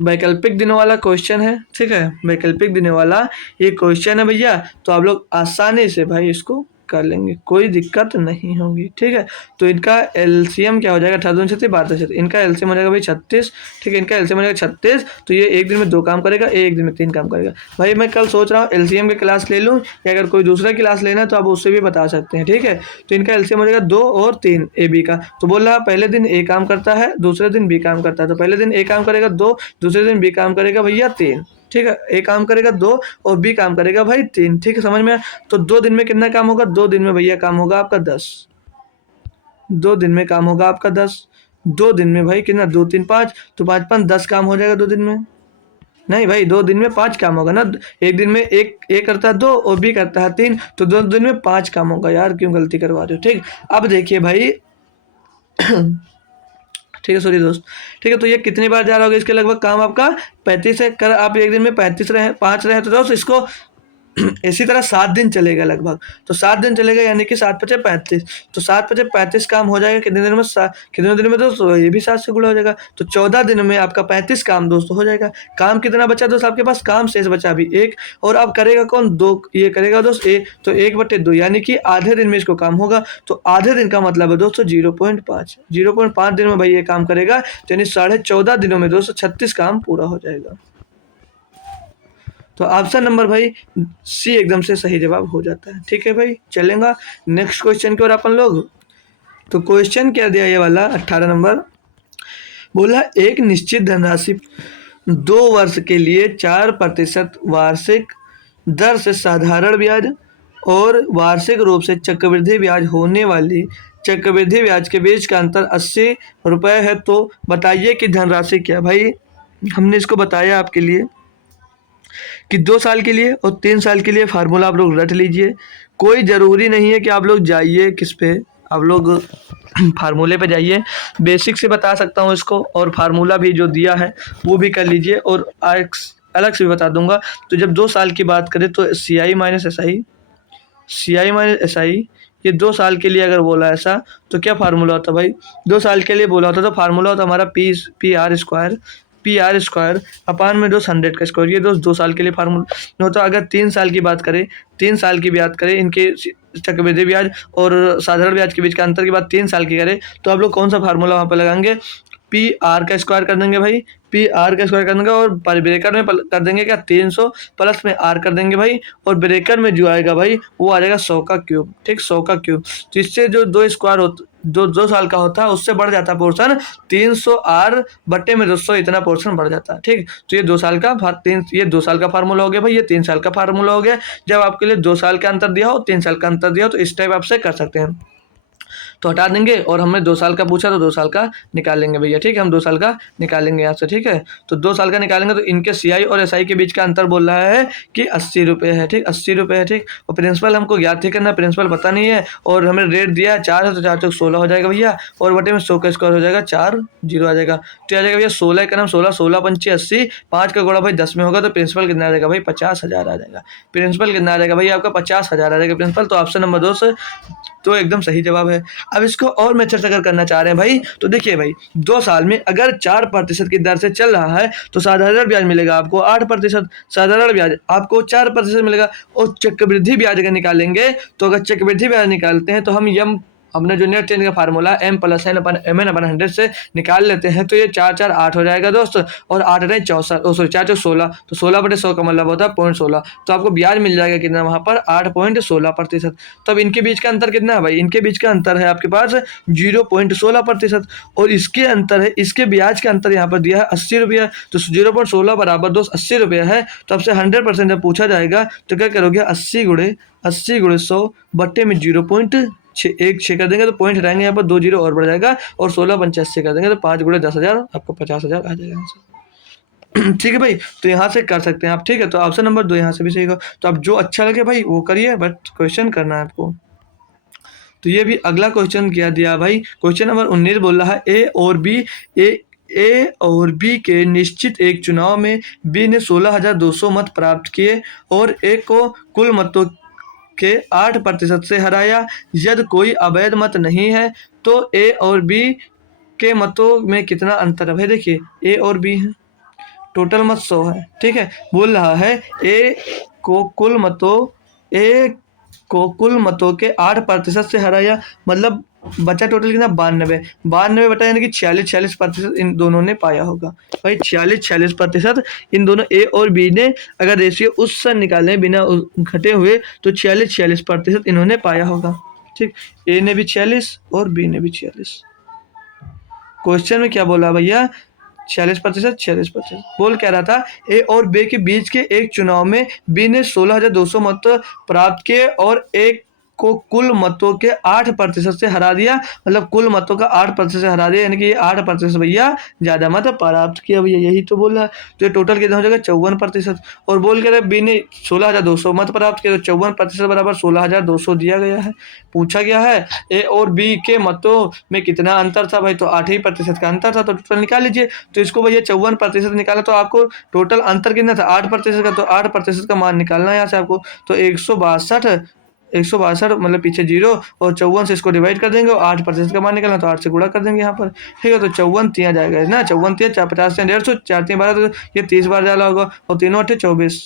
वैकल्पिक दिनों वाला क्वेश्चन है। ठीक है, वैकल्पिक दिनों वाला ये क्वेश्चन है भैया, तो आप लोग आसानी से भाई इसको कर लेंगे, कोई दिक्कत नहीं होगी। ठीक है, तो इनका एलसीएम क्या हो जाएगा 18 से 12 से, इनका एलसीएम हो जाएगा भाई 36। ठीक है, इनका एलसीएम हो जाएगा 36, तो ये एक दिन में 2 काम करेगा, एक दिन में 3 काम करेगा। भाई मैं कल सोच रहा हूँ एलसीएम की क्लास ले लूँ, या अगर कोई दूसरा क्लास लेना है तो आप उससे भी बता सकते हैं। ठीक है, तो इनका एलसीएम हो जाएगा 2 और 3 ए बी का। तो बोल रहा पहले दिन ए काम करता है, दूसरे दिन बी काम करता है, तो पहले दिन ए काम करेगा 2, दूसरे दिन बी काम करेगा भैया 3। ठीक है, ए काम करेगा 2 और बी काम करेगा भाई 3। ठीक है, समझ में आया? तो 2 दिन में कितना काम होगा? 2 दिन में भैया काम होगा आपका 10। 2 दिन में काम होगा आपका 10। 2 दिन में भाई कितना? 2 3 5, तो 5 5 10 काम हो जाएगा 2 दिन में। नहीं भाई, 2 दिन में 5 काम होगा ना। एक दिन में एक ए करता है 2 और बी करता है 3, तो 2 दिन में 5 काम होगा यार, क्यों गलती करवा रहे हो? ठीक, अब देखिए भाई ठीक है, सॉरी दोस्त। ठीक है, तो ये कितनी बार जा रहा होगा? इसके लगभग काम आपका 35 है। कर आप एक दिन में 35 रहे, 5 रहे, तो दोस्त इसको इसी तरह 7 दिन चलेगा लगभग। तो 7 दिन चलेगा, यानी कि 7 पचे 35। तो 7 पचे 35 काम हो जाएगा कितने दिन में? कितने दिन में दोस्तों? ये भी 7 से गुणा हो जाएगा, तो 14 दिन में आपका 35 काम दोस्तों हो जाएगा। काम कितना बचा दोस्त आपके पास? काम शेष बचा अभी 1। और अब करेगा कौन? 2। ये करेगा दोस्त ए, तो 1/2, यानी कि आधे दिन में इसको काम होगा। तो आधे दिन का मतलब है दोस्तों 0.5। 0.5 दिन में भाई ये काम करेगा, तो यानी 14.5 दिनों में दोस्तों 36 काम पूरा हो जाएगा। तो ऑप्शन नंबर भाई सी एकदम से सही जवाब हो जाता है। ठीक है भाई, चलेगा नेक्स्ट क्वेश्चन की ओर अपन लोग। तो क्वेश्चन क्या दिया ये वाला 18 नंबर, बोला एक निश्चित धनराशि 2 वर्ष के लिए 4% वार्षिक दर से साधारण ब्याज और वार्षिक रूप से चक्रवृद्धि ब्याज होने वाली चक्रवृद्धि ब्याज के बीच का अंतर 80 रुपये है, तो बताइए कि धनराशि क्या? भाई हमने इसको बताया आपके लिए कि 2 साल के लिए और 3 साल के लिए फार्मूला आप लोग रट लीजिए। कोई ज़रूरी नहीं है कि आप लोग जाइए किस पे, आप लोग फार्मूले पे जाइए। बेसिक से बता सकता हूँ इसको, और फार्मूला भी जो दिया है वो भी कर लीजिए, और अलग से भी बता दूंगा। तो जब 2 साल की बात करें तो CI minus SI, CI minus SI, ये 2 साल के लिए अगर बोला ऐसा तो क्या फार्मूला होता भाई? 2 साल के लिए बोला होता तो फार्मूला होता हमारा PR² अपान में दोस्त 100 का स्क्वायर। ये दोस्त 2 साल के लिए फार्मूला होता। अगर 3 साल की बात करें, 3 साल की बात करें, इनके चक्रवृद्धि ब्याज और साधारण ब्याज के बीच का अंतर की बात 3 साल की करें, तो आप लोग कौन सा फार्मूला वहाँ पर लगाएंगे? PR का स्क्वायर कर देंगे भाई, PR का स्क्वायर कर देंगे, और ब्रेकर में कर देंगे क्या? 300 प्लस में R कर देंगे भाई, और ब्रेकर में जो आएगा भाई वो आ जाएगा 100 का क्यूब। ठीक, 100 का क्यूब। तो इससे जो 2 स्क्वायर होता, जो 2 साल का होता है उससे बढ़ जाता है पोर्शन 300R बट्टे में 200, इतना पोर्शन बढ़ जाता है। ठीक, तो ये 2 साल का ये 2 साल का फार्मूला हो गया भाई, ये 3 साल का फार्मूला हो गया। जब आपके लिए 2 साल का अंतर दिया हो, 3 साल का अंतर दिया हो, तो इस टाइप आपसे कर सकते हैं। तो हटा देंगे, और हमने 2 साल का पूछा तो 2 साल का निकाल लेंगे भैया। ठीक है, हम 2 साल का निकालेंगे यहाँ से। ठीक है, तो 2 साल का निकालेंगे, तो इनके CI और SI के बीच का अंतर बोल रहा है कि 80 रुपये है। ठीक, 80 रुपये है। ठीक, और प्रिंसिपल हमको ज्ञात ही करना, प्रिंसिपल पता नहीं है, और हमें रेट दिया है 4 है, तो 4 चौक 16 हो जाएगा भैया, और बटे में 100 का स्क्वायर हो जाएगा, 4 0 आ जाएगा। तो आ जाएगा भैया 16 का नाम 16, 16 पंचे 80, 5 का गुणा भाई 10 में होगा, तो प्रिंसिपल कितना आ जाएगा भाई? 50,000 आ जाएगा। प्रिंसिपल कितना आ जाएगा भाई आपका? 50,000 आ जाएगा प्रिंसिपल। तो ऑप्शन नंबर 2 से तो एकदम सही जवाब है। अब इसको और मेथड अगर करना चाह रहे हैं भाई, तो देखिए भाई 2 साल में अगर 4% की दर से चल रहा है, तो साधारण ब्याज मिलेगा आपको 8%, साधारण ब्याज आपको 4% मिलेगा। और चक्रवृद्धि ब्याज अगर निकालेंगे, तो अगर चक्रवृद्धि ब्याज निकालते हैं तो हम यम हमने जो नेट चेंज का फार्मूला M + N/MN/100 से निकाल लेते हैं, तो ये 4 4 8 हो जाएगा दोस्त, और 8 नहीं 64, सॉरी 4 4 16, तो 16/100 का मतलब होता है 0.16। तो आपको ब्याज मिल जाएगा कितना वहाँ पर? 8.16%। तब इनके बीच का अंतर कितना है भाई? इनके बीच का अंतर है आपके पास 0.16%, और इसके अंतर है, इसके ब्याज का अंतर यहाँ पर दिया है 80 रुपया। तो 0.16 बराबर दोस्त 80 रुपया है। तो आपसे 100% जब पूछा जाएगा तो क्या करोगे? 80 × 100 बट्टे में 0.6 कर देंगे, तो पॉइंट रहेंगे यहाँ पर 2 0 और बढ़ जाएगा, और 16 पंचे 80 कर देंगे, तो 5 × 10,000 आपको 50,000 आ जाएगा आंसर। ठीक है भाई, तो यहाँ से कर सकते हैं आप। ठीक है, तो ऑप्शन नंबर 2 यहाँ से भी सही होगा। तो आप जो अच्छा लगे भाई वो करिए, बट क्वेश्चन करना है आपको। तो ये भी अगला क्वेश्चन किया दिया भाई। क्वेश्चन नंबर 19 बोल रहा है ए और बी के निश्चित एक चुनाव में बी ने 16,200 मत प्राप्त किए और ए को कुल मतों के 8% से हराया। यदि कोई अवैध मत नहीं है, तो ए और बी के मतों में कितना अंतर है? भाई देखिए ए और बी है, टोटल मत 100 है। ठीक है, बोल रहा है ए को कुल मतों के 8% से हराया, मतलब बचा टोटल कितना? 92 बटा यानी कि 46% इन दोनों ने पाया होगा भाई। 46% इन दोनों ए और बी ने अगर रेशियो उस से निकाले बिना घटे हुए, तो 46% इन्होंने पाया होगा। ठीक, ए ने भी 46 और बी ने भी 46। क्वेश्चन में क्या बोला भैया? 46%, 46%। बोल क्या रहा था, ए और बी के बीच के एक चुनाव में बी ने 16,200 मत प्राप्त किए और एक को कुल मतों के 8% से हरा दिया, मतलब कुल मतों का 8% से हरा दिया, यानी कि ये 8% भैया ज्यादा मत प्राप्त किया भैया, यही तो बोल रहा है। तो ये टोटल कितना हो जाएगा 54%। और बोल कह रहे बी ने 16,200 मत प्राप्त किया, तो 54% बराबर 16,200 दिया गया है। पूछा गया है ए और बी के मतों में कितना अंतर था भाई, तो 8% का अंतर था, तो टोटल निकाल लीजिए। तो इसको भैया 54% निकाला, तो आपको टोटल अंतर कितना था 8% का, तो 8% का मान निकालना है यहाँ से आपको। तो 162 मतलब पीछे जीरो और 54 से इसको डिवाइड कर देंगे और 8% का मान निकालना, तो 8 से गुणा कर देंगे यहाँ पर, ठीक है। तो 54 तिया जाएगा ना, 54 तिया 50 150, 4 3 12, तो ये 30 बार डाला होगा, और तीनों अट्ठे 24,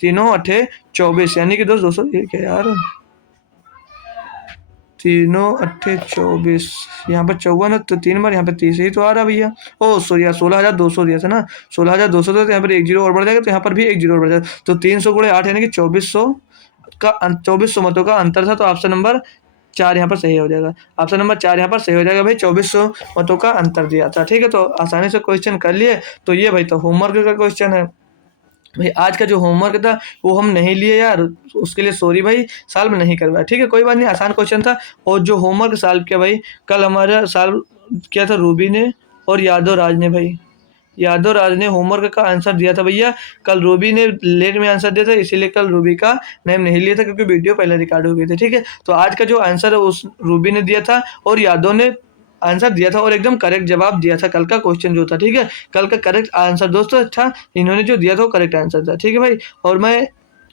तीनों अट्ठे 24, यानी कि दोस्त 200, ये क्या यार, तीनों अट्ठे 24, यहाँ पर 54 है तो 3 बार, यहाँ पे 30 ही तो आ रहा भैया। ओ सॉरी यार, 16,200 दिया था ना, 16,200 था, तो यहाँ पर एक जीरो और बढ़ जाएगा, तो यहाँ पर भी एक जीरो और बढ़ जाएगा, तो 300 गुणे 8 यानी कि 2400 का 2400 मतों का अंतर था। तो ऑप्शन नंबर 4 यहाँ पर सही हो जाएगा, ऑप्शन नंबर 4 यहाँ पर सही हो जाएगा भाई, 2400 मतों का अंतर दिया था, ठीक है। तो आसानी से क्वेश्चन कर लिए। तो ये भाई तो होमवर्क का क्वेश्चन है भाई, आज का जो होमवर्क था वो हम नहीं लिए यार, उसके लिए सॉरी भाई, सॉल्व नहीं करवाया, ठीक है, कोई बात नहीं, आसान क्वेश्चन था। और जो होमवर्क सॉल्व किया भाई, कल हमारा सॉल्व किया था रूबी ने और यादव राज ने भाई, यादव राज ने होमवर्क का आंसर दिया था भैया, कल रूबी ने लेट में आंसर दिया था, इसीलिए कल रूबी का नेम नहीं लिया था, क्योंकि वीडियो पहले रिकॉर्ड हो गई थी, ठीक है। तो आज का जो आंसर है उस रूबी ने दिया था और यादव ने आंसर दिया था, और एकदम करेक्ट जवाब दिया था कल का क्वेश्चन जो था, ठीक है। कल का करेक्ट आंसर दोस्तों था, इन्होंने जो दिया था वो करेक्ट आंसर था, ठीक है भाई। और मैं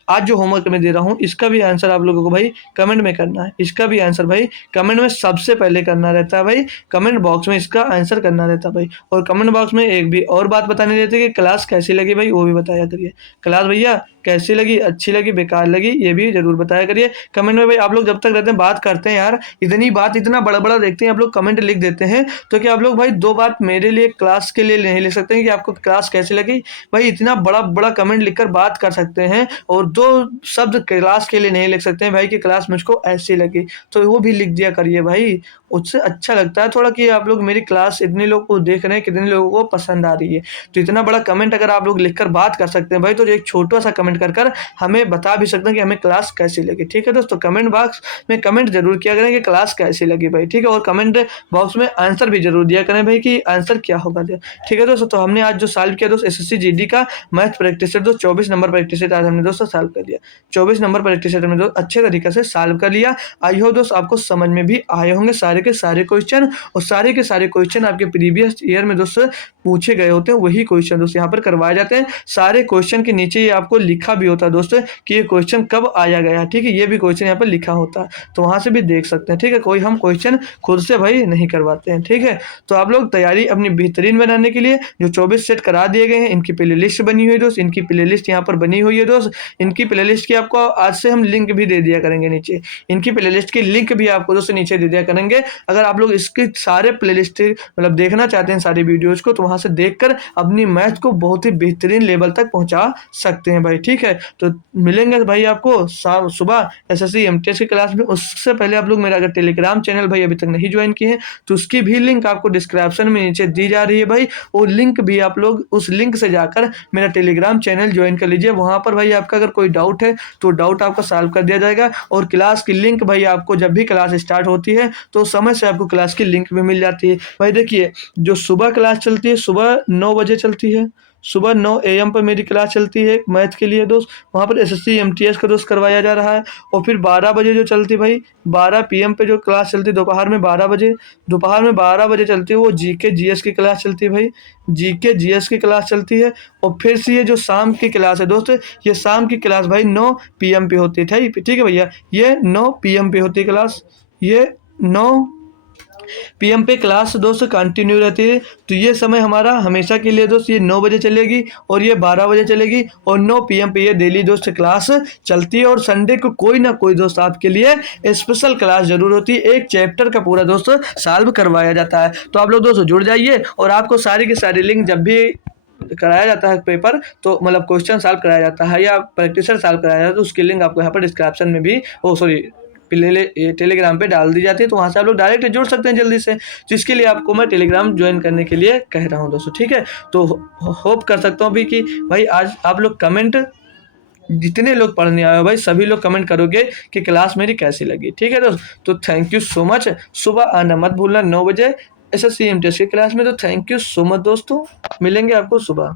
आज जो होमवर्क मैं दे रहा हूँ इसका भी आंसर आप लोगों को भाई कमेंट में करना है, इसका भी आंसर भाई कमेंट में सबसे पहले करना रहता है भाई, कमेंट बॉक्स में इसका आंसर करना रहता है भाई। और कमेंट बॉक्स में एक भी और बात बतानी रहती है कि क्लास कैसी लगी भाई, वो भी बताया करिए, क्लास भैया कैसी लगी, अच्छी लगी, बेकार लगी, ये भी जरूर बताया करिए कमेंट में भाई। आप लोग जब तक रहते हैं बात करते हैं यार, इतनी बात इतना बड़ा बड़ा देखते हैं आप लोग, कमेंट लिख देते हैं, तो क्या आप लोग भाई 2 बात मेरे लिए क्लास के लिए नहीं लिख सकते हैं कि आपको क्लास कैसी लगी भाई, इतना बड़ा बड़ा कमेंट लिखकर बात कर सकते हैं, और 2 शब्द क्लास के लिए नहीं लिख सकते हैं भाई कि क्लास मुझको ऐसी लगी, तो वो भी लिख दिया करिए भाई, उससे अच्छा लगता है थोड़ा कि आप लोग मेरी क्लास इतने लोग को देख रहे हैं, कितने लोगों को पसंद आ रही है। तो इतना बड़ा कमेंट अगर आप लोग लिखकर बात कर सकते हैं भाई, तो एक छोटा सा कमेंट कर हमें बता भी सकते हैं कि हमें क्लास कैसी लगी, ठीक है दोस्तों। कमेंट बॉक्स में कमेंट जरूर किया करें कि क्लास कैसी लगी भाई, ठीक है। और कमेंट बॉक्स में आंसर भी जरूर दिया करें भाई कि आंसर क्या होगा, ठीक है दोस्तों। तो हमने आज जो सॉल्व किया दोस्त एसएससी जीडी का मैथ प्रैक्टिस सेट, दोस्त 24 नंबर प्रैक्टिस सेट आज हमने दोस्तों सॉल्व कर लिया, 24 नंबर प्रैक्टिस सेट हमने दोस्त अच्छे तरीके से सॉल्व कर लिया। आई होप दोस्त आपको समझ में भी आए होंगे सारे के सारे क्वेश्चन, और सारे के सारे क्वेश्चन आपके प्रीवियस ईयर में दोस्तों पूछे गए होते हैं, वही क्वेश्चन दोस्तों यहाँ पर करवाए जाते हैं। सारे क्वेश्चन के नीचे ये आपको लिखा भी होता है दोस्तों कि ये क्वेश्चन कब आया गया, ठीक है, ये भी क्वेश्चन यहाँ पर लिखा होता है, तो वहां से भी देख सकते हैं, ठीक है। कोई हम क्वेश्चन खुद से भाई नहीं करवाते हैं, ठीक है। तो आप लोग तैयारी अपनी बेहतरीन बनाने के लिए जो 24 सेट करा दिए गए हैं, इनकी प्ले लिस्ट बनी हुई दोस्त, इनकी प्ले लिस्ट यहाँ पर बनी हुई है दोस्त, इनकी प्ले लिस्ट की आपको आज से हम लिंक भी दे दिया करेंगे नीचे, इनकी प्ले लिस्ट की लिंक भी आपको दोस्तों नीचे दे दिया करेंगे। अगर आप लोग इसके सारे प्ले लिस्ट मतलब देखना चाहते हैं सारी वीडियोज को, तो वहां से देखकर अपनी मैथ को बहुत ही बेहतरीन लेवल तक पहुंचा सकते हैं भाई, ठीक है। तो मिलेंगे भाई आपको सुबह एसएससी एमटीएस की क्लास में। उससे पहले आप लोग मेरा अगर टेलीग्राम चैनल भाई अभी तक नहीं ज्वाइन किए हैं, तो उसकी भी लिंक आपको डिस्क्रिप्शन में नीचे दी जा रही है भाई, वो लिंक भी आप लोग उस लिंक से जाकर मेरा टेलीग्राम चैनल ज्वाइन कर लीजिए। वहां पर भाई आपका अगर कोई डाउट है तो डाउट आपका सॉल्व कर दिया जाएगा, और क्लास की लिंक भाई आपको जब भी क्लास स्टार्ट होती है तो समय से आपको क्लास की लिंक भी मिल जाती है भाई। देखिए जो सुबह क्लास चलती है, सुबह 9 बजे चलती है, सुबह 9 AM पर मेरी क्लास चलती है मैथ के लिए दोस्त, वहाँ पर एसएससी एमटीएस का दोस्त करवाया जा रहा है। और फिर 12 बजे जो चलती भाई, 12 PM पे जो क्लास चलती है दोपहर में 12 बजे, दोपहर में 12 बजे चलती है वो जीके जीएस की क्लास चलती है भाई, जीके जीएस की क्लास चलती है। और फिर से ये जो शाम की क्लास है दोस्त, ये शाम की क्लास भाई 9 PM पे होती है, ठीक है भैया, ये 9 PM पे होती है क्लास, ये 9 PM पे क्लास दोस्त कंटिन्यू रहती है। तो ये समय हमारा हमेशा के लिए दोस्त ये 9 बजे चलेगी और ये 12 बजे चलेगी, और 9 PM पे ये डेली दोस्त क्लास चलती है। और संडे को कोई ना कोई दोस्त आपके लिए स्पेशल क्लास जरूर होती है, एक चैप्टर का पूरा दोस्त सॉल्व करवाया जाता है। तो आप लोग दोस्तों जुड़ जाइए, और आपको सारी की सारी लिंक जब भी कराया जाता है पेपर, तो मतलब क्वेश्चन सॉल्व कराया जाता है या प्रैक्टिस सॉल्व कराया जाता है, तो उसकी लिंक आपको यहाँ पर डिस्क्रिप्शन में भी टेलीग्राम पे डाल दी जाती है, तो वहाँ से आप लोग डायरेक्ट जुड़ सकते हैं जल्दी से। तो इसके लिए आपको मैं टेलीग्राम ज्वाइन करने के लिए कह रहा हूँ दोस्तों, ठीक है। तो होप कर सकता हूँ भी कि भाई आज आप लोग कमेंट, जितने लोग पढ़ने आए हो भाई सभी लोग कमेंट करोगे कि क्लास मेरी कैसी लगी, ठीक है दोस्त। तो थैंक यू सो मच। सुबह आना मत भूलना 9 बजे SSC MTS की क्लास में। तो थैंक यू सो मच दोस्तों, मिलेंगे आपको सुबह।